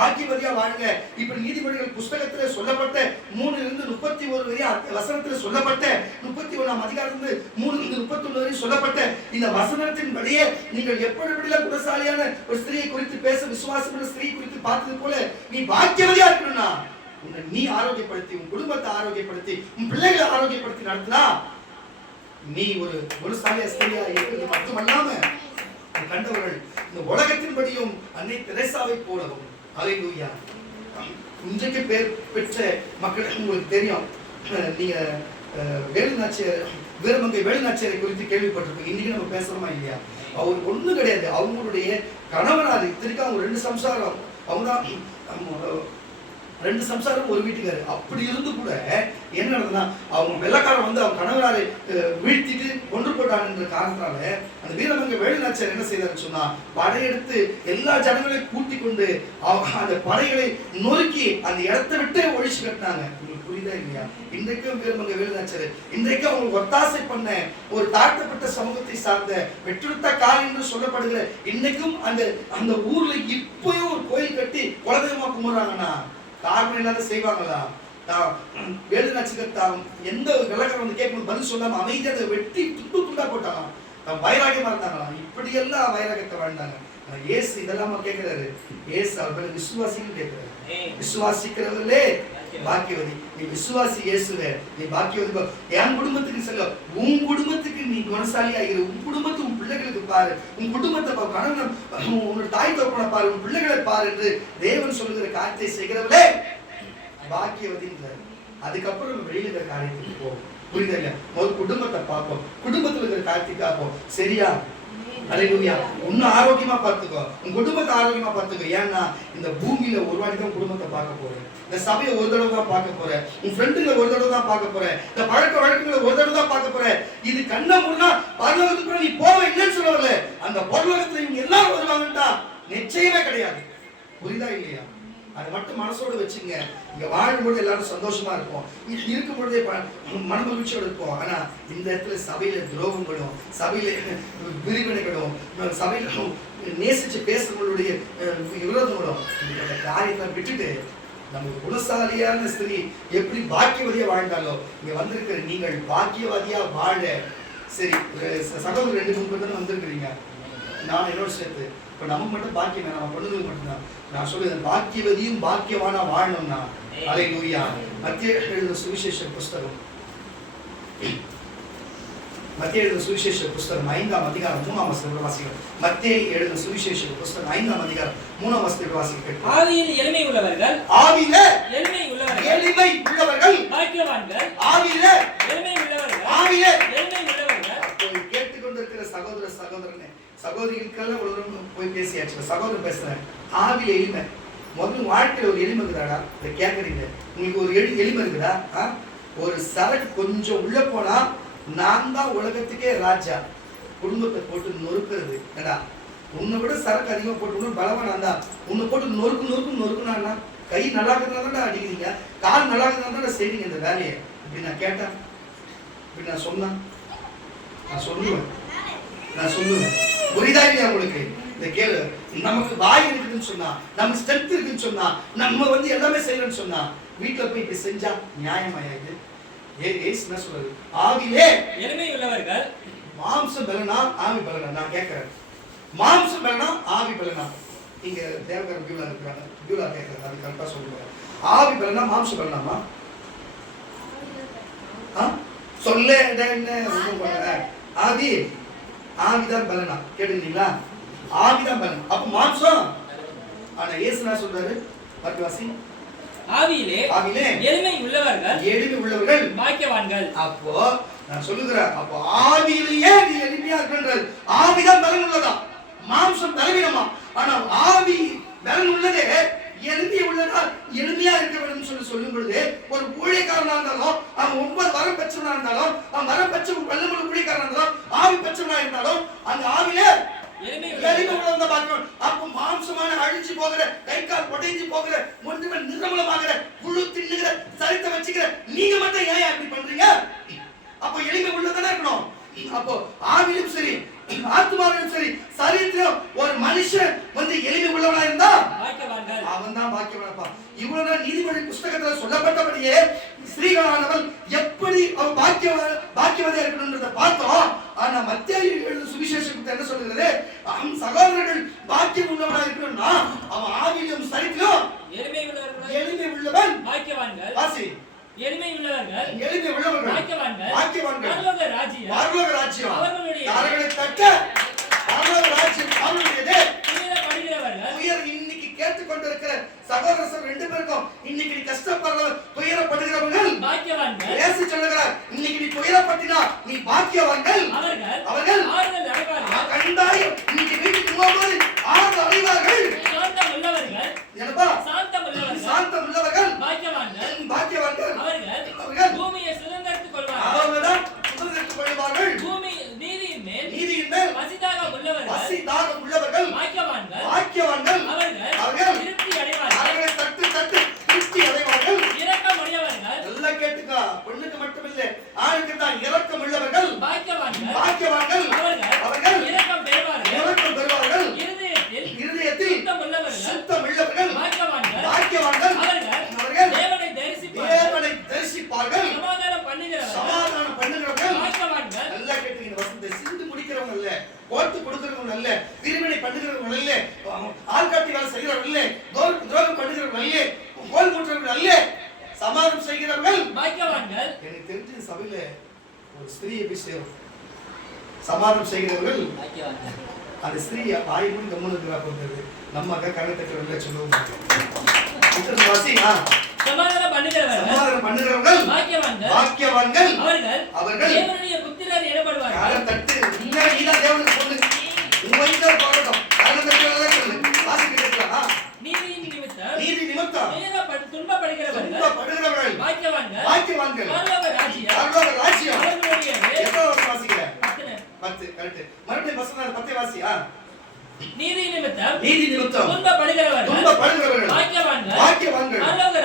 பாக்கியவதியா வாழுங்க. இப்ப நீதிமொழிகள் புஸ்தகத்துல சொல்லப்பட்ட 3-31 வரை வசனத்துல சொல்லப்பட்ட 31ஆம் அதிகாரத்துல 3-31 வரை சொல்லப்பட்ட இந்த வசனத்தின் படியே நீங்கள் எப்படிலாம் குணசாலியான ஒரு ஸ்திரியை குறித்து பேச, விசுவாசமான ஸ்திரீ குறித்து பார்த்தது போல நீ பாக்கியவதியா இருக்கணும்னா உன்னை நீ ஆரோக்கியப்படுத்தி, உன் குடும்பத்தை ஆரோக்கியப்படுத்தி, உன் பிள்ளைகளை ஆரோக்கியப்படுத்தி நடத்தினா நீ ஒரு குணசாலியா ஸ்திரியா இருக்கிறது மட்டுமல்லாம கண்டவர்கள் இந்த உலகத்தின்படியும் அன்னை தெரேசாவை போலவும். அல்லேலூயா. இன்றைக்கு பேர் பெற்ற மக்கள் உங்களுக்கு தெரியும். நீங்க வேலுநாச்சியார், வீரமங்கை வேலுநாச்சியாரை குறித்து கேள்விப்பட்டிருக்கோம். இன்னைக்கு நம்ம பேசுறோமா இல்லையா? அவருக்கு ஒண்ணும் கிடையாது. அவங்களுடைய கணவனார் இத்தனைக்கும் அவங்க 2 சம்சாரம், அவங்க தான் 2 சம்சாரம் ஒரு வீட்டுக்காரு. அப்படி இருந்து கூட என்ன நடந்ததுன்னா, அவங்க வெள்ளக்காரன் வந்து அவங்க கணவனாரை வீழ்த்திட்டு கொன்று போட்டாங்கன்ற காரணத்தால அந்த வீரமங்கை வேலுநாச்சியார் என்ன செய்தாருன்னு சொன்னா, படையெடுத்து எல்லா ஜனங்களையும் கூட்டி கொண்டு அந்த படைகளை நொறுக்கி அந்த இடத்தை விட்டு ஒழிச்சு கட்டினாங்க. உங்களுக்கு புரியுதா இல்லையா? இன்றைக்கும் வீரமங்கை வேலுநாச்சியார் இன்றைக்கு அவங்களுக்கு ஒத்தாசை பண்ண ஒரு தாழ்த்தப்பட்ட சமூகத்தை சார்ந்த வெற்றுத்த கால் என்று சொல்லப்படுகிற இன்னைக்கும் அந்த ஊர்ல இப்பயும் ஒரு கோயில் கட்டி குலதெய்வமா கும்பிடுறாங்கன்னா காரணம் இல்லாத செய்வாங்களா? வேலுநாச்சியார் எந்த விளக்கம் வந்து கேட்கணும் பதில் சொல்லாம அமைதியா அதை வெட்டி துண்டா போட்டாங்க. வைராகியமா இருந்தாங்களா? இப்படி எல்லாம் வைராகியத்தை வாழ்ந்தாங்க. இயேசு இதெல்லாம் கேட்கிறாரு. இயேசு அவர் விசுவாசின்னு கேட்கிறாரு. விசுவாசிக்கிறவர்களே பாக்கியவதி. நீ விசுவாசி இயேசுவே, நீ பாக்கியவதி. என் குடும்பத்துக்கு செல்ல, உன் குடும்பத்துக்கு நீ குணசாலியா இரு. உன் குடும்பத்தை உன் பிள்ளைகளுக்கு பாரு, உன் குடும்பத்தை கணவன் உன்னோட தாய் தகப்பனை பாரு, உன் பிள்ளைகளை பாரு என்று தேவன் சொல்லுகிற காரியத்தை செய்கிறவர்களே பாக்கியவதின்றார். அதுக்கப்புறம் நம்ம வெளியில இருக்கிற காரியத்துக்கு போவோம். புரியுதா இல்லையா? முதல் குடும்பத்தை பார்ப்போம், குடும்பத்துல இருக்கிற காரியத்தை பார்ப்போம். சரியா? அல்லேலூயா. இன்னும் ஆரோக்கியமா பார்த்துக்கோ, உன் குடும்பத்தை ஆரோக்கியமா பார்த்துக்கோ. ஏன்னா இந்த பூமியில ஒரு வாட்டி தான் குடும்பத்தை பார்க்க போறேன். இந்த சபையை ஒரு தடவை தான் பார்க்க போறேன். உன் ஃப்ரெண்டுங்களை ஒரு தடவை தான் பார்க்க போறேன். இந்த பழக்க வழக்கங்களை ஒரு தடவை தான் பார்க்க போறேன். இது கண்ண முன்னா பரலோகத்துக்கு நீ போக இல்லைன்னு சொல்லல. அந்த பரலோகத்துல இவங்க எல்லாரும் வருவாங்கட்டா நிச்சயமே கிடையாது. புரியுதா இல்லையா? அதை மட்டும் மனசோடு வச்சுங்க. இங்க வாழும்போது எல்லாரும் சந்தோஷமா இருப்போம், இருக்கும் பொழுதே மன மகிழ்ச்சியோடு இருப்போம். ஆனா இந்த இடத்துல சபையில துரோகங்களும், சபையில பிரிவினைகளும், சபையில நேசிச்சு பேசுறவங்களுடைய விரோதங்களும், இந்த காரியத்தை விட்டுட்டு நம்ம குணசாலியான ஸ்திரீ எப்படி பாக்கியவதியா வாழ்ந்தாலோ இங்க வந்திருக்கிற நீங்கள் பாக்கியவாதியா வாழ. சரி, சகோதரர் 2-3 பேர் தானே வந்திருக்கிறீங்க. நான் என்னோட சேர்த்து இப்ப நம்ம மட்டும் பாக்கியம், நம்ம பொண்ணுங்களுக்கு மட்டும்தான் நான் சொல்லுவேன். பாக்கியவதியும் பாக்கியவானா வாழணும்னா அல்லேலூயா. மத்திய எழுதின சுவிசேஷ புஸ்தகம், மத்திய எழுதின சுவிசேஷ புஸ்தகம் 5ஆம் அதிகாரம் 3ஆம் வசனத்தை வாசிக்கிறோம். மத்திய எழுதின சுவிசேஷ புஸ்தகம் 5ஆம் அதிகாரம் 3ஆம் வசனத்தை வாசிக்கிறோம். ஆவியில் எளிமை உள்ளவர்கள், ஆவியில எளிமை உள்ளவர்கள், எளிமை உள்ளவர்கள் பாக்கியவான்கள். ஆவியில எளிமை உள்ளவர்கள், ஆவியில எளிமை உள்ளவர்கள். கேட்டுக்கொண்டிருக்கிற சகோதர சகோதரனே, சகோதரிகளுக்கெல்லாம் ஒரு போய் பேசியாச்சு. சகோதரன் பேசுறேன். ஆவியில எளிமை. முதல்ல வாழ்க்கையில ஒரு எளிமை இருக்குதாடா? இதை கேட்கறீங்க. உங்களுக்கு ஒரு எளிமை இருக்குதா? ஒரு சரக்கு கொஞ்சம் உள்ள போனா நான் தான் உலகத்துக்கே ராஜா. குடும்பத்தை போட்டு நொறுக்கிறது ஏடா? உன்னை விட சரக்கு அதிகமா போட்டு பலவானா தான் உன்னை போட்டு நொறுக்குனா கை நல்லா இருக்கிறதா அடிக்கிறீங்க, கால் நல்லா இருக்கிறதா செய்வீங்க இந்த வேலையை. இப்படி நான் கேட்டேன், இப்படி நான் சொன்னேன், நான் சொல்லுவேன். புரியுதா இல்லையா உங்களுக்கு? இந்த கேளு. நமக்கு வாய் இருக்குதுன்னு சொன்னா, நமக்கு ஸ்ட்ரென்த் இருக்குன்னு சொன்னா, நம்ம எல்லாமே செய்யணும்னு சொன்னா, வீட்டுல போய் இப்படி செஞ்சா நியாயமாயா இது? ஏசு என்ன சொல்றாரு? ஆவியிலே எளிமை உள்ளவர்கள். மாம்சம் பலனா ஆவி பலனா? நான் கேட்கிறேன். மாம்சம் பலனா ஆவி பலனா? இங்க தேவகர் பியூலா இருக்கிறாங்க, பியூலா கேட்கறாங்க. அது கரெக்டா சொல்லுங்க. ஆவி பலனா மாம்சம் பலனாமா? சொல்ல என்ன? ஆவிதான் பலனா? கேட்டுக்கிறீங்களா? ஆவிதான் பலன். அப்ப மாம்சம். ஆனா இயேசு என்ன சொல்றாரு? மத்திவாசி ஆவியிலே எளிமை உள்ளவர்கள் பாக்கியவான்கள். அப்போ நான் சொல்லுகிறேன், அப்போ ஆவியிலேயே நீ எளிமையா இருக்கின்றது. ஆவிதான் பலன் உள்ளதா? மாம்சம் பலவீனமா? ஆனா ஆவி பலன் உள்ளதே எளிமையா உள்ளதா? எளிமையா இருக்க வேண்டும் சொல்லி சொல்லும் பொழுது, ஒரு ஊழியக்காரனா இருந்தாலும், அவன் 9 வரம் பெற்றவனா இருந்தாலும், அவன் வரம் பெற்ற வல்லமுள்ள ஊழியக்காரனா இருந்தாலும், ஆவி பெற்றவனா இருந்தாலும், அந்த ஆவியிலே எளிமை உள்ளவங்க பார்க்கணும். அப்ப மாம்சமான அழிஞ்சு போகிற, கை கால் உடைஞ்சு போகிற, ஒன்றுமே நிர்மூலமாகிற, புழு தின்னுகிற, சரித்த வச்சுக்கிற நீங்க மட்டும் ஏன் அப்படி பண்றீங்க? அப்போ எளிமை உள்ளதானே இருக்கணும். அப்போ ஆவிலும் சரி, ஆத்மாவிலும் சரி, சரீரத்திலும் ஒரு மனுஷன் எளிமை உள்ளவனா இருந்தா அவன் தான் பாக்கியவான்ப்பா. இவ்வளவு நீதிமொழி புஸ்தகத்துல சொல்லப்பட்டபடியே ஸ்ரீகளானவள் எப்படி அவள் பாக்கியவதியா இருக்கணும்ன்றத பார்த்தோம். ஆனா மத்தேயு எழுதின சுவிசேஷம் என்ன சொல்லுகிறது? அவன் சகோதரர்கள் பாக்கியம் உள்ளவனா இருக்கணும்னா அவன் ஆவியிலும் சரீரத்திலும் எளிமை உள்ளவன் பாக்கியவான்கள். வாசி. எளிமை உள்ளவர்கள் பாக்கியவான்கள். பரலோக ராஜ்யம் அவர்களை தட்ட பரலோக ராஜ்யம் என்னப்பா சாந்தமுள்ளவர்கள் சாந்தம் உள்ளவர்கள் பாக்கியவான்கள் பாக்கியவான்கள் அவர்கள் பூமியை சுதந்தரித்துக் கொள்வார்கள் அவர்கள்தான் சுதந்தரித்துக் கொள்வார்கள் பூமி நீதியின் மேல் பசிதாகம் உள்ளவர்கள் பாக்கியவான்கள் அவர்கள் அவர்கள் திருப்தி அடைவார்கள் அவர்களை தட்டு தட்டு திருப்தி அடைவார்கள் இரக்கமுடையவர்கள் நல்லா கேட்டுக்கா, பெண்ணுக்கு மட்டுமில்லை ஆணுக்கு தான் இரக்கம் உள்ளவர்கள் பாக்கியவான்கள் பாக்கியவான்கள் அவர்கள் இரக்கம் பெறுவார்கள் இரக்கம் பெறுவார்கள் இருதயத்தில் சுத்தம் உள்ளவர்கள் பாக்கியவான்கள் அவர்கள் தேவனை தரிசிப்பார்கள் சமாதானம் பண்ணுகிறவர்கள் பாக்கியவான்கள் நல்லா கேட்டுங்க, வசந்த சிந்து முடிக்கிறவங்க இல்ல, போட்டு கொடுக்கிறவங்க இல்ல, பிரிவினை பண்ணுகிறவங்க இல்ல, ஆள்காட்டி வேலை செய்கிறவங்க இல்ல, துரோகம் பண்ணுகிறவங்க இல்ல, கோல் மூட்டுறவங்க அல்ல, சமாதானம் செய்கிறவர்கள் பாக்கியவான்கள். எனக்கு தெரிஞ்ச சபையில ஒரு ஸ்திரீயை போய் சேரும், சமாதானம் செய்கிறவர்கள் பாக்கியவான்கள். அந்த ஸ்திரீ ஆயுள் கம்முனுக்குறா போகிறது, நம்ம அக்கா கணக்கு சொல்லுவோம் வாசி. சமாதானம் பண்ணுகிறவர்கள் பாக்கியவான்கள் அவர்கள் தேவனுடைய புத்திரர் எனப்படுவார்கள். காலம் தட்டு நீதான் தேவனுக்கு சொல்லு, உங்க போகட்டும் காலம் தட்டுறதா சொல்லு. வாசிக்கிட்டு நீதி நிமித்தம் துன்பப்படுகிறவர்கள் பாக்கியவான்கள் பரலோக ராஜ்யம். எத்தனை வருஷம் வாசிக்கிற? 10 கரெக்ட். மறுபடியும் வசனம் 10 வாசி. நீதி நிமித்தம் துன்பப்படுகிறவர்கள் பாக்கியவான்கள் பரலோக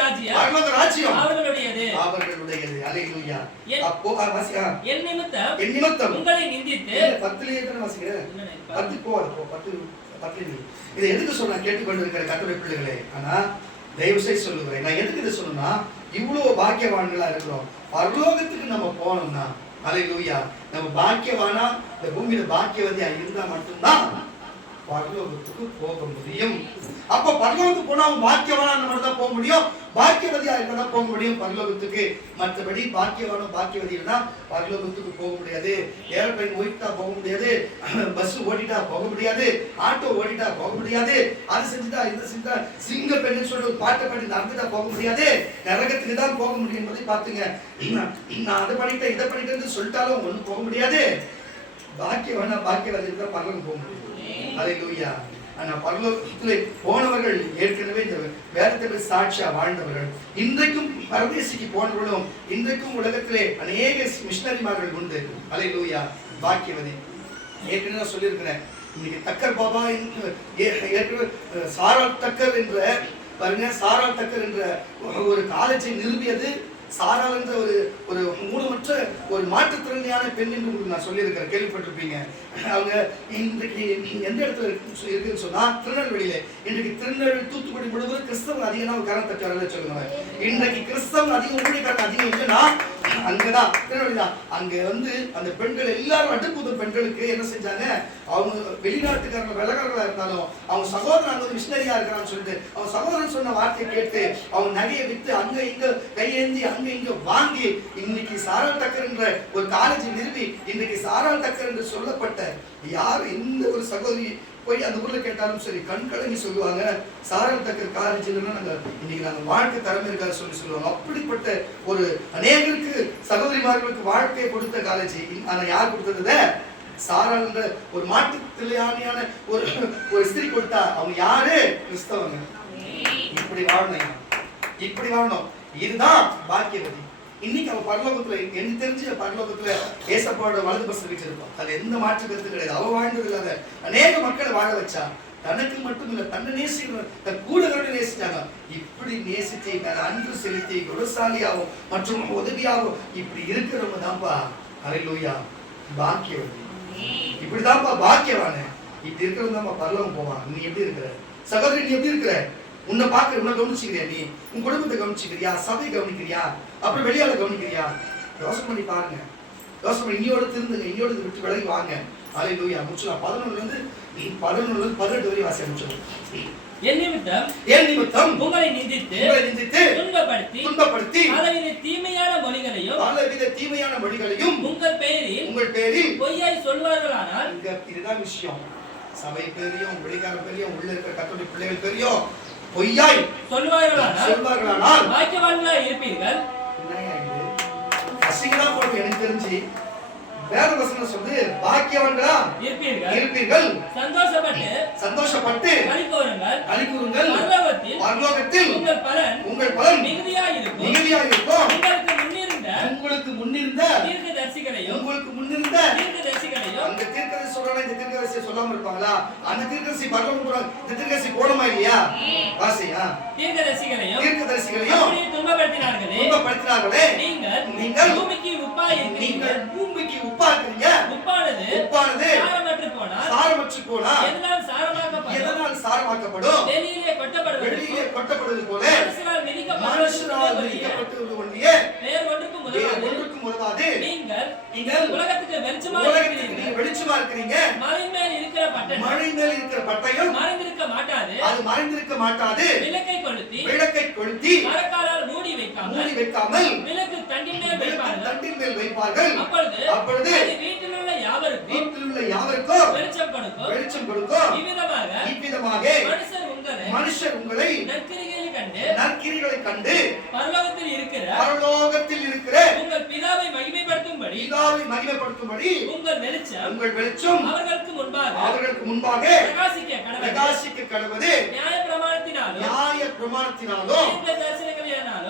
ராஜ்யம் அவர்களுடையது. அல்லேலூயா. அப்போ வாசி. என் நிமித்தம் உங்களை நிந்தித்து 10லயே தான வாசிக்கிற? 10 போ 10 இதை எதுக்கு சொன்னா கேட்டுக்கொண்டிருக்கிற கர்த்தருடைய பிள்ளைகளே, ஆனா தயவு செய்து சொல்லுகிறேன், நான் எதுக்கு இதை சொன்னா, இவ்வளவு பாக்கியவான்களா இருக்கிறோம், பரலோகத்துக்கு நம்ம போனோம்னா அல்லேலூயா, நம்ம பாக்கியவானா இந்த பூமியில பாக்கியவதியா இருந்தா மட்டும்தான் பரலோகத்துக்கு போக முடியும். அப்ப பரலோகத்துக்கு போனா பாக்கியவானா நம்ம தான் போக முடியும், பாக்கியவதியா இருந்தா போக முடியும் பரலோகத்துக்கு. மற்றபடி பாக்கியவானும் பாக்கியவதி இருந்தா பரலோகத்துக்கு போக முடியாது. ஏரோப்ளேன் ஓடிட்டா போக முடியாது, பஸ் ஓடிட்டா போக முடியாது, ஆட்டோ ஓடிட்டா போக முடியாது, அது செஞ்சுட்டா இது செஞ்சா சிங்க பெண்ணு சொல்லி ஒரு பாட்டை பாடி நடந்துட்டா போக முடியாது, நரகத்துக்கு தான் போக முடியும் என்பதை பார்த்துங்க. நான் அதை பண்ணிட்டேன் இதை பண்ணிட்டேன்னு சொல்லிட்டாலும் ஒன்றும் போக முடியாது. பாக்கியவானா பாக்கியவதி இருந்தா பரலோகம் போக முடியும். அல்லேலூயா. ஆனா பரலோகத்திலே போனவர்கள் ஏற்கனவே இந்த வேதத்திற்கு சாட்சியா வாழ்ந்தவர்கள், இன்றைக்கும் பரதேசிக்கு போனவர்களும் இன்றைக்கும் உலகத்திலே அநேக மிஷனரிமார்கள் உண்டு. அல்லேலூயா. பாக்கியவதி. ஏற்கனவே நான் சொல்லியிருக்கிறேன், இன்னைக்கு தக்கர் பாபா சாரால் தக்கர் என்ற பாருங்க, சாரால் தக்கர் என்ற ஒரு காலேஜை நிறுவியது சாரால் என்ற ஒரு ஊனமற்ற ஒரு மாற்றுத்திறனான பெண் என்று உங்களுக்கு நான் சொல்லியிருக்கிறேன், கேள்விப்பட்டிருப்பீங்க. அவங்க இன்றைக்கு எந்த இடத்துல இருக்குன்னு சொன்னா திருநெல்வேலியில. இன்றைக்கு திருநெல்வேலி தூத்துக்குடி முழுவதும் கிறிஸ்தவன் அதிகமாக ஒரு காரணம் தட்டார சொல்லுங்க. இன்றைக்கு கிறிஸ்தவன் அதிகம் ஊழியக்காரன் அதிகம் இல்லைன்னா அங்கதான் திருநெல்வேலி தான். அங்க அந்த பெண்கள் எல்லாரும் அடுப்புத பெண்களுக்கு என்ன செஞ்சாங்க, அவங்க வெளிநாட்டுக்காரங்க வெள்ளக்காரர்களா இருந்தாலும் அவங்க சகோதரன் அங்க மிஷினரியா இருக்கிறான்னு சொல்லிட்டு அவங்க சகோதரன் சொன்ன வார்த்தையை கேட்டு அவங்க நகையை வித்து அங்க இங்க கையேந்தி அங்க இங்க வாங்கி இன்னைக்கு சாரால் டக்கர் என்ற ஒரு காலேஜ் நிறுவி இன்னைக்கு சாரால் டக்கர் என்று சொல்லப்பட்ட யார் எந்த ஒரு சகோதரி போய் அந்த ஊர்ல கேட்டாலும் சரி கண் கலங்கி சொல்லுவாங்க, சாரால் டக்கர் காலேஜ் இன்னைக்கு வாழ்க்கை திறமை இருக்காது சொல்லி சொல்லுவாங்க. அப்படிப்பட்ட ஒரு அநேகருக்கு சகோதரிமார்களுக்கு வாழ்க்கையை கொடுத்த காலேஜ். ஆனா யார் கொடுத்தது? சாரால் என்ற ஒரு மாற்றுத்திறனாளியான ஒரு ஸ்திரீ கொடுத்தா. அவங்க யாரு? கிறிஸ்தவங்க. இப்படி வாழணும். இதுதான் பாக்கியவதி. இன்னைக்கு அவ பரலோகத்துல எனக்கு தெரிஞ்ச பரலோகத்துல ஏசப்பாவோட வலது பஸ் வச்சிருப்பான். அது எந்த மாற்று கருத்து கிடையாது. அவ வாழ்ந்தது இல்லாத அநேக மக்களை வாழ வச்சா. தனக்கு மட்டும் இல்ல, தன்னை நேசிக்கிற தன் கூடகளோட நேசிச்சாங்க. இப்படி நேசிச்சு அன்பு செலுத்தி குணசாலியாகவும் மற்றும் உதவியாகவும் இப்படி இருக்கிறவங்க தான்ப்பா அல்லேலூயா பாக்கியவதி. இப்படிதான்ப்பா பாக்கியவான. இப்படி இருக்கிறவங்க தான்ப்பா பரலோகம் போவான். நீ எப்படி இருக்கிற சகோதரி? நீ எப்படி இருக்கிற? உன்னை பார்க்க உன்னை கவனிச்சுக்கிறியா? நீ உன் குடும்பத்தை கவனிச்சுக்கிறியா? சபை கவனிக்கிறியா? அப்புறம் வெளியால கவனிக்கிறியா? யோசனை பண்ணி பாருங்க. யோசனை பண்ணி இன்னையோட திருந்துங்க, இன்னையோட விட்டு விலகி வாங்க. அல்லேலூயா. முடிச்சலாம். 11 18 வரை வாசி முடிச்சோம். என் நிமித்தம் உங்களை நிந்தித்து துன்பப்படுத்தி பலவித தீமையான மொழிகளையும் உங்கள் பேரில் பொய்யாய் சொல்வார்களானால், இதுதான் விஷயம். சபை பெரியும் வெளிக்கார பெரியும் உள்ள இருக்கிற கர்த்தருடைய பிள்ளைகள் பெரியும் பொய்யாய் சொல்வார்களானால் பாக்கியவான்களாய் இருப்பீர்கள். அசிங்கமா போட்டு எனக்கு தெரிஞ்சு வேற வசனம் சொல்லு, பாக்கியவான்களா இருப்பீர்கள். சந்தோஷப்பட்டு களி கூறுங்கள். பரலோகத்தில் உங்கள் பலன் மிகுதியாயிருக்கும். உங்களுக்கு முன்னிருந்த தீர்க்கதரிசிகளையும் அந்த தீர்க்கதரிசி சொல்றாங்க, இந்த தீர்க்கதரிசி சொல்லாம இருப்பாங்களா? அந்த தீர்க்கதரிசி பரலோகம் போறாங்க, இந்த தீர்க்கதரிசி போடுமா இல்லையா? வாசியா தீர்க்கதரிசிகளையும் அப்படியே துன்பப்படுத்தினார்களே. நீங்கள் பூமிக்கு உப்பா இருக்கிறீங்க. உப்பானது சாரமற்று போனா எதனால் சாரமாக்கப்படும்? வெளியிலே கொட்டப்படுவது போல மனுஷரால் மிதிக்கப்பட்டது ஒன்றியே ஒன்றுக்கும் உதவாது. நீங்கள் உலகத்துக்கு வெளிச்சமா இருக்கிறீங்க. மலை மேல் இருக்கிற பட்டயம் அது மறைந்திருக்க மாட்டாது. விளக்கை கொளுத்தி மரக்காலால் மூடி வைக்காமல் விளக்கு தண்டின் மேல் வைப்பார்கள். அப்பொழுது வீட்டில் உள்ள யாவருக்கும் வெளிச்சம் கொடுக்கும். இவ்விதமாக மனுஷர் உங்களை நற்கிரிகளை கண்டு பரலோகத்தில் இருக்கிற உங்கள் பிதாவை மகிமைப்படுத்தும்படி உங்கள் வெளிச்சம் அவர்களுக்கு முன்பாக பிரகாசிக்க கடவுது. நியாயப்பிரமாணத்தினாலும்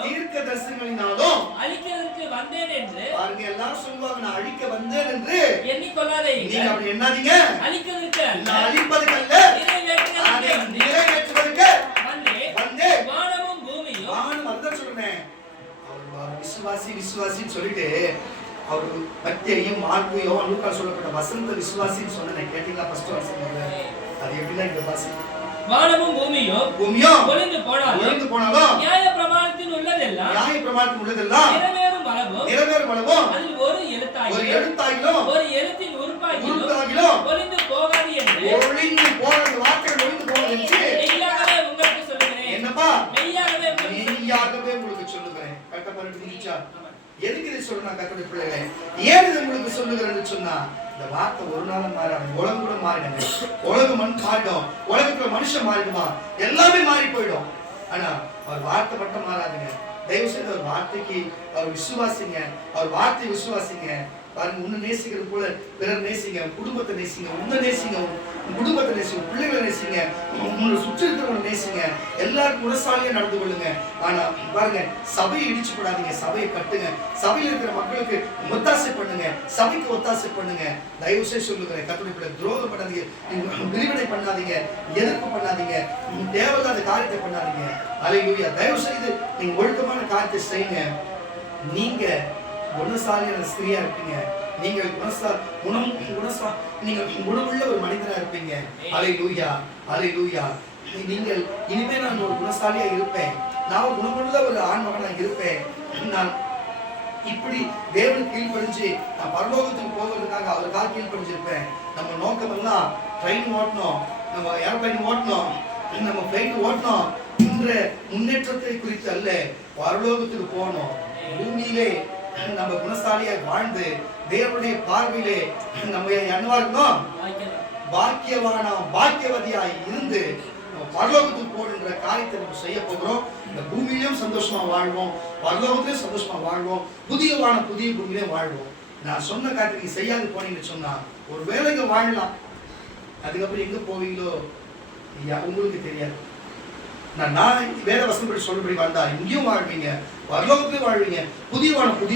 தீர்க்கதரிசனங்களினாலும் அழிக்கிறதுக்கு வந்தேன் என்று பாருங்க. எல்லாரும் சொல்லுவாங்க, நான் அழிக்க வந்தேன் என்று எண்ணிக்கொள்ளாதீங்க. நீங்க அப்படி எண்ணாதீங்க. அழிக்கிறதுக்கு அல்ல, நிறைவேற்றுவதற்கு வந்தே. வானமும் பூமியும் அதான் சொல்றேன். அவர் விசுவாசின்னு சொல்லிட்டு அவர் மத்தேயும் மார்க்கையும் லூக்கால் சொல்லப்பட்ட வசந்த விசுவாசின்னு சொன்னேன். கேட்டீங்களா? ஃபர்ஸ்ட் வசனம் அது எப்படின்னா இந்த வாசி வானமும் பூமியும் ஒளிந்து போனாலும் நியாயப்பிரமாணத்தில் உள்ளதெல்லாம் நிறைவேறும் அளவும் அதில் ஒரு எழுத்தாகிலும் ஒரு எழுத்தின் உறுப்பாகிலும் ஒளிந்து போகாது என்று வார்த்தைகள் ஒளிந்து போகாது என்று மெய்யாகவே உங்களுக்கு சொல்லுகிறேன். என்னப்பா? மெய்யாகவே உங்களுக்கு சொல்லுகிறேன். கட்டப்பட்டு முடிச்சா எதுக்கு இதை சொல்றேன் கர்த்தருடைய பிள்ளைகளே? ஏன் இது உங்களுக்கு சொல்லுகிறேன்னு சொன்னா, இந்த வார்த்தை ஒரு நாள் மாறாது. உலகம் கூட மாறிடுங்க. உலகம் மாறிடும். உலகத்துல மனுஷன் மாறிடுமா? எல்லாமே மாறி போயிடும். ஆனா அவர் வார்த்தை மட்டும் மாறாதுங்க. தயவு செய்து அவர் வார்த்தைக்கு அவர் விசுவாசிங்க. அவர் வார்த்தை விசுவாசிங்க. பாருங்க, உன்னை நேசிக்கிறது போல பிறர் நேசிங்க. குடும்பத்தை நேசிங்க. உன்னை நேசிங்க. குடும்பத்தை நேசிங்க. பிள்ளைகளை நேசிங்க. உங்களை சுற்றி இருக்கிறவங்களை நேசிங்க. எல்லாரும் குணசாலியா நடந்து கொள்ளுங்க. ஆனா பாருங்க, சபையை இடிச்சு போடாதீங்க. சபையை கட்டுங்க. சபையில் இருக்கிற மக்களுக்கு ஒத்தாசை பண்ணுங்க. சபைக்கு ஒத்தாசை பண்ணுங்க. தயவு செய்து சொல்லுகிறேன், கர்த்தருடைய பிள்ளை, துரோகம் பண்ணாதீங்க. பிரிவினை பண்ணாதீங்க. எதிர்ப்பு பண்ணாதீங்க. தேவையில்லாத காரியத்தை பண்ணாதீங்க. அல்லேலூயா. தயவு செய்து நீங்க ஒழுக்கமான காரியத்தை செய்யுங்க. நீங்க குணசாலியான ஸ்திரியா இருப்பீங்க. நீங்கள் குணமுள்ள ஒரு மனிதனா இருப்பீங்க. அல்லேலூயா, அல்லேலூயா. நீங்கள் இனிமே நான் ஒரு குணசாலியா இருப்பேன். நான் குணமுள்ள ஒரு ஆண்மகனா இருப்பேன். நான் இப்படி தேவனுக்கு கீழ்ப்படிஞ்சு நான் பரலோகத்துக்கு போகிறதுக்காக அவருக்காக கீழ்ப்படிஞ்சிருப்பேன். நம்ம நோக்கம் எல்லாம் ட்ரெயின் ஓட்டணும், நம்ம ஏரோப்ளைன் ஓட்டணும், நம்ம பிளைட் ஓட்டணும் என்ற முன்னேற்றத்தை குறித்து அல்ல, பரலோகத்துக்கு போகணும். பூமியிலே நம்ம குணசாலியாய் வாழ்ந்து தேவனுடைய பார்வையிலே நம்ம என்னவா இருக்கணும்? பாக்கியவதியாய் இருந்து பரலோகத்துக்கு போகின்ற காரியத்தை நம்ம செய்ய போகிறோம். இந்த பூமியிலும் சந்தோஷமா வாழ்வோம், பரலோகத்திலும் சந்தோஷமா வாழ்வோம், புதிய பூமியிலே வாழ்வோம். நான் சொன்ன காரியத்தை செய்யாது போனீங்கன்னு சொன்னா ஒரு வேலைக்கு வாழலாம். அதுக்கப்புறம் எங்க போவீங்களோ உங்களுக்கு தெரியாது. நான் வேத வசனம் படி சொல்றபடி வாழ்ந்தா இங்கேயும் வாழ்வீங்க, பரலோகத்திலும் வாழ்வீங்க, புதிய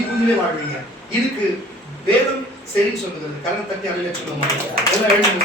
பூமியிலே வாழ்வீங்க. இதுக்கு வேதம் சரின்னு சொல்லுகிறது. கரணம் தட்டி அடையில சொல்லுவோம். எல்லாம் எழுந்து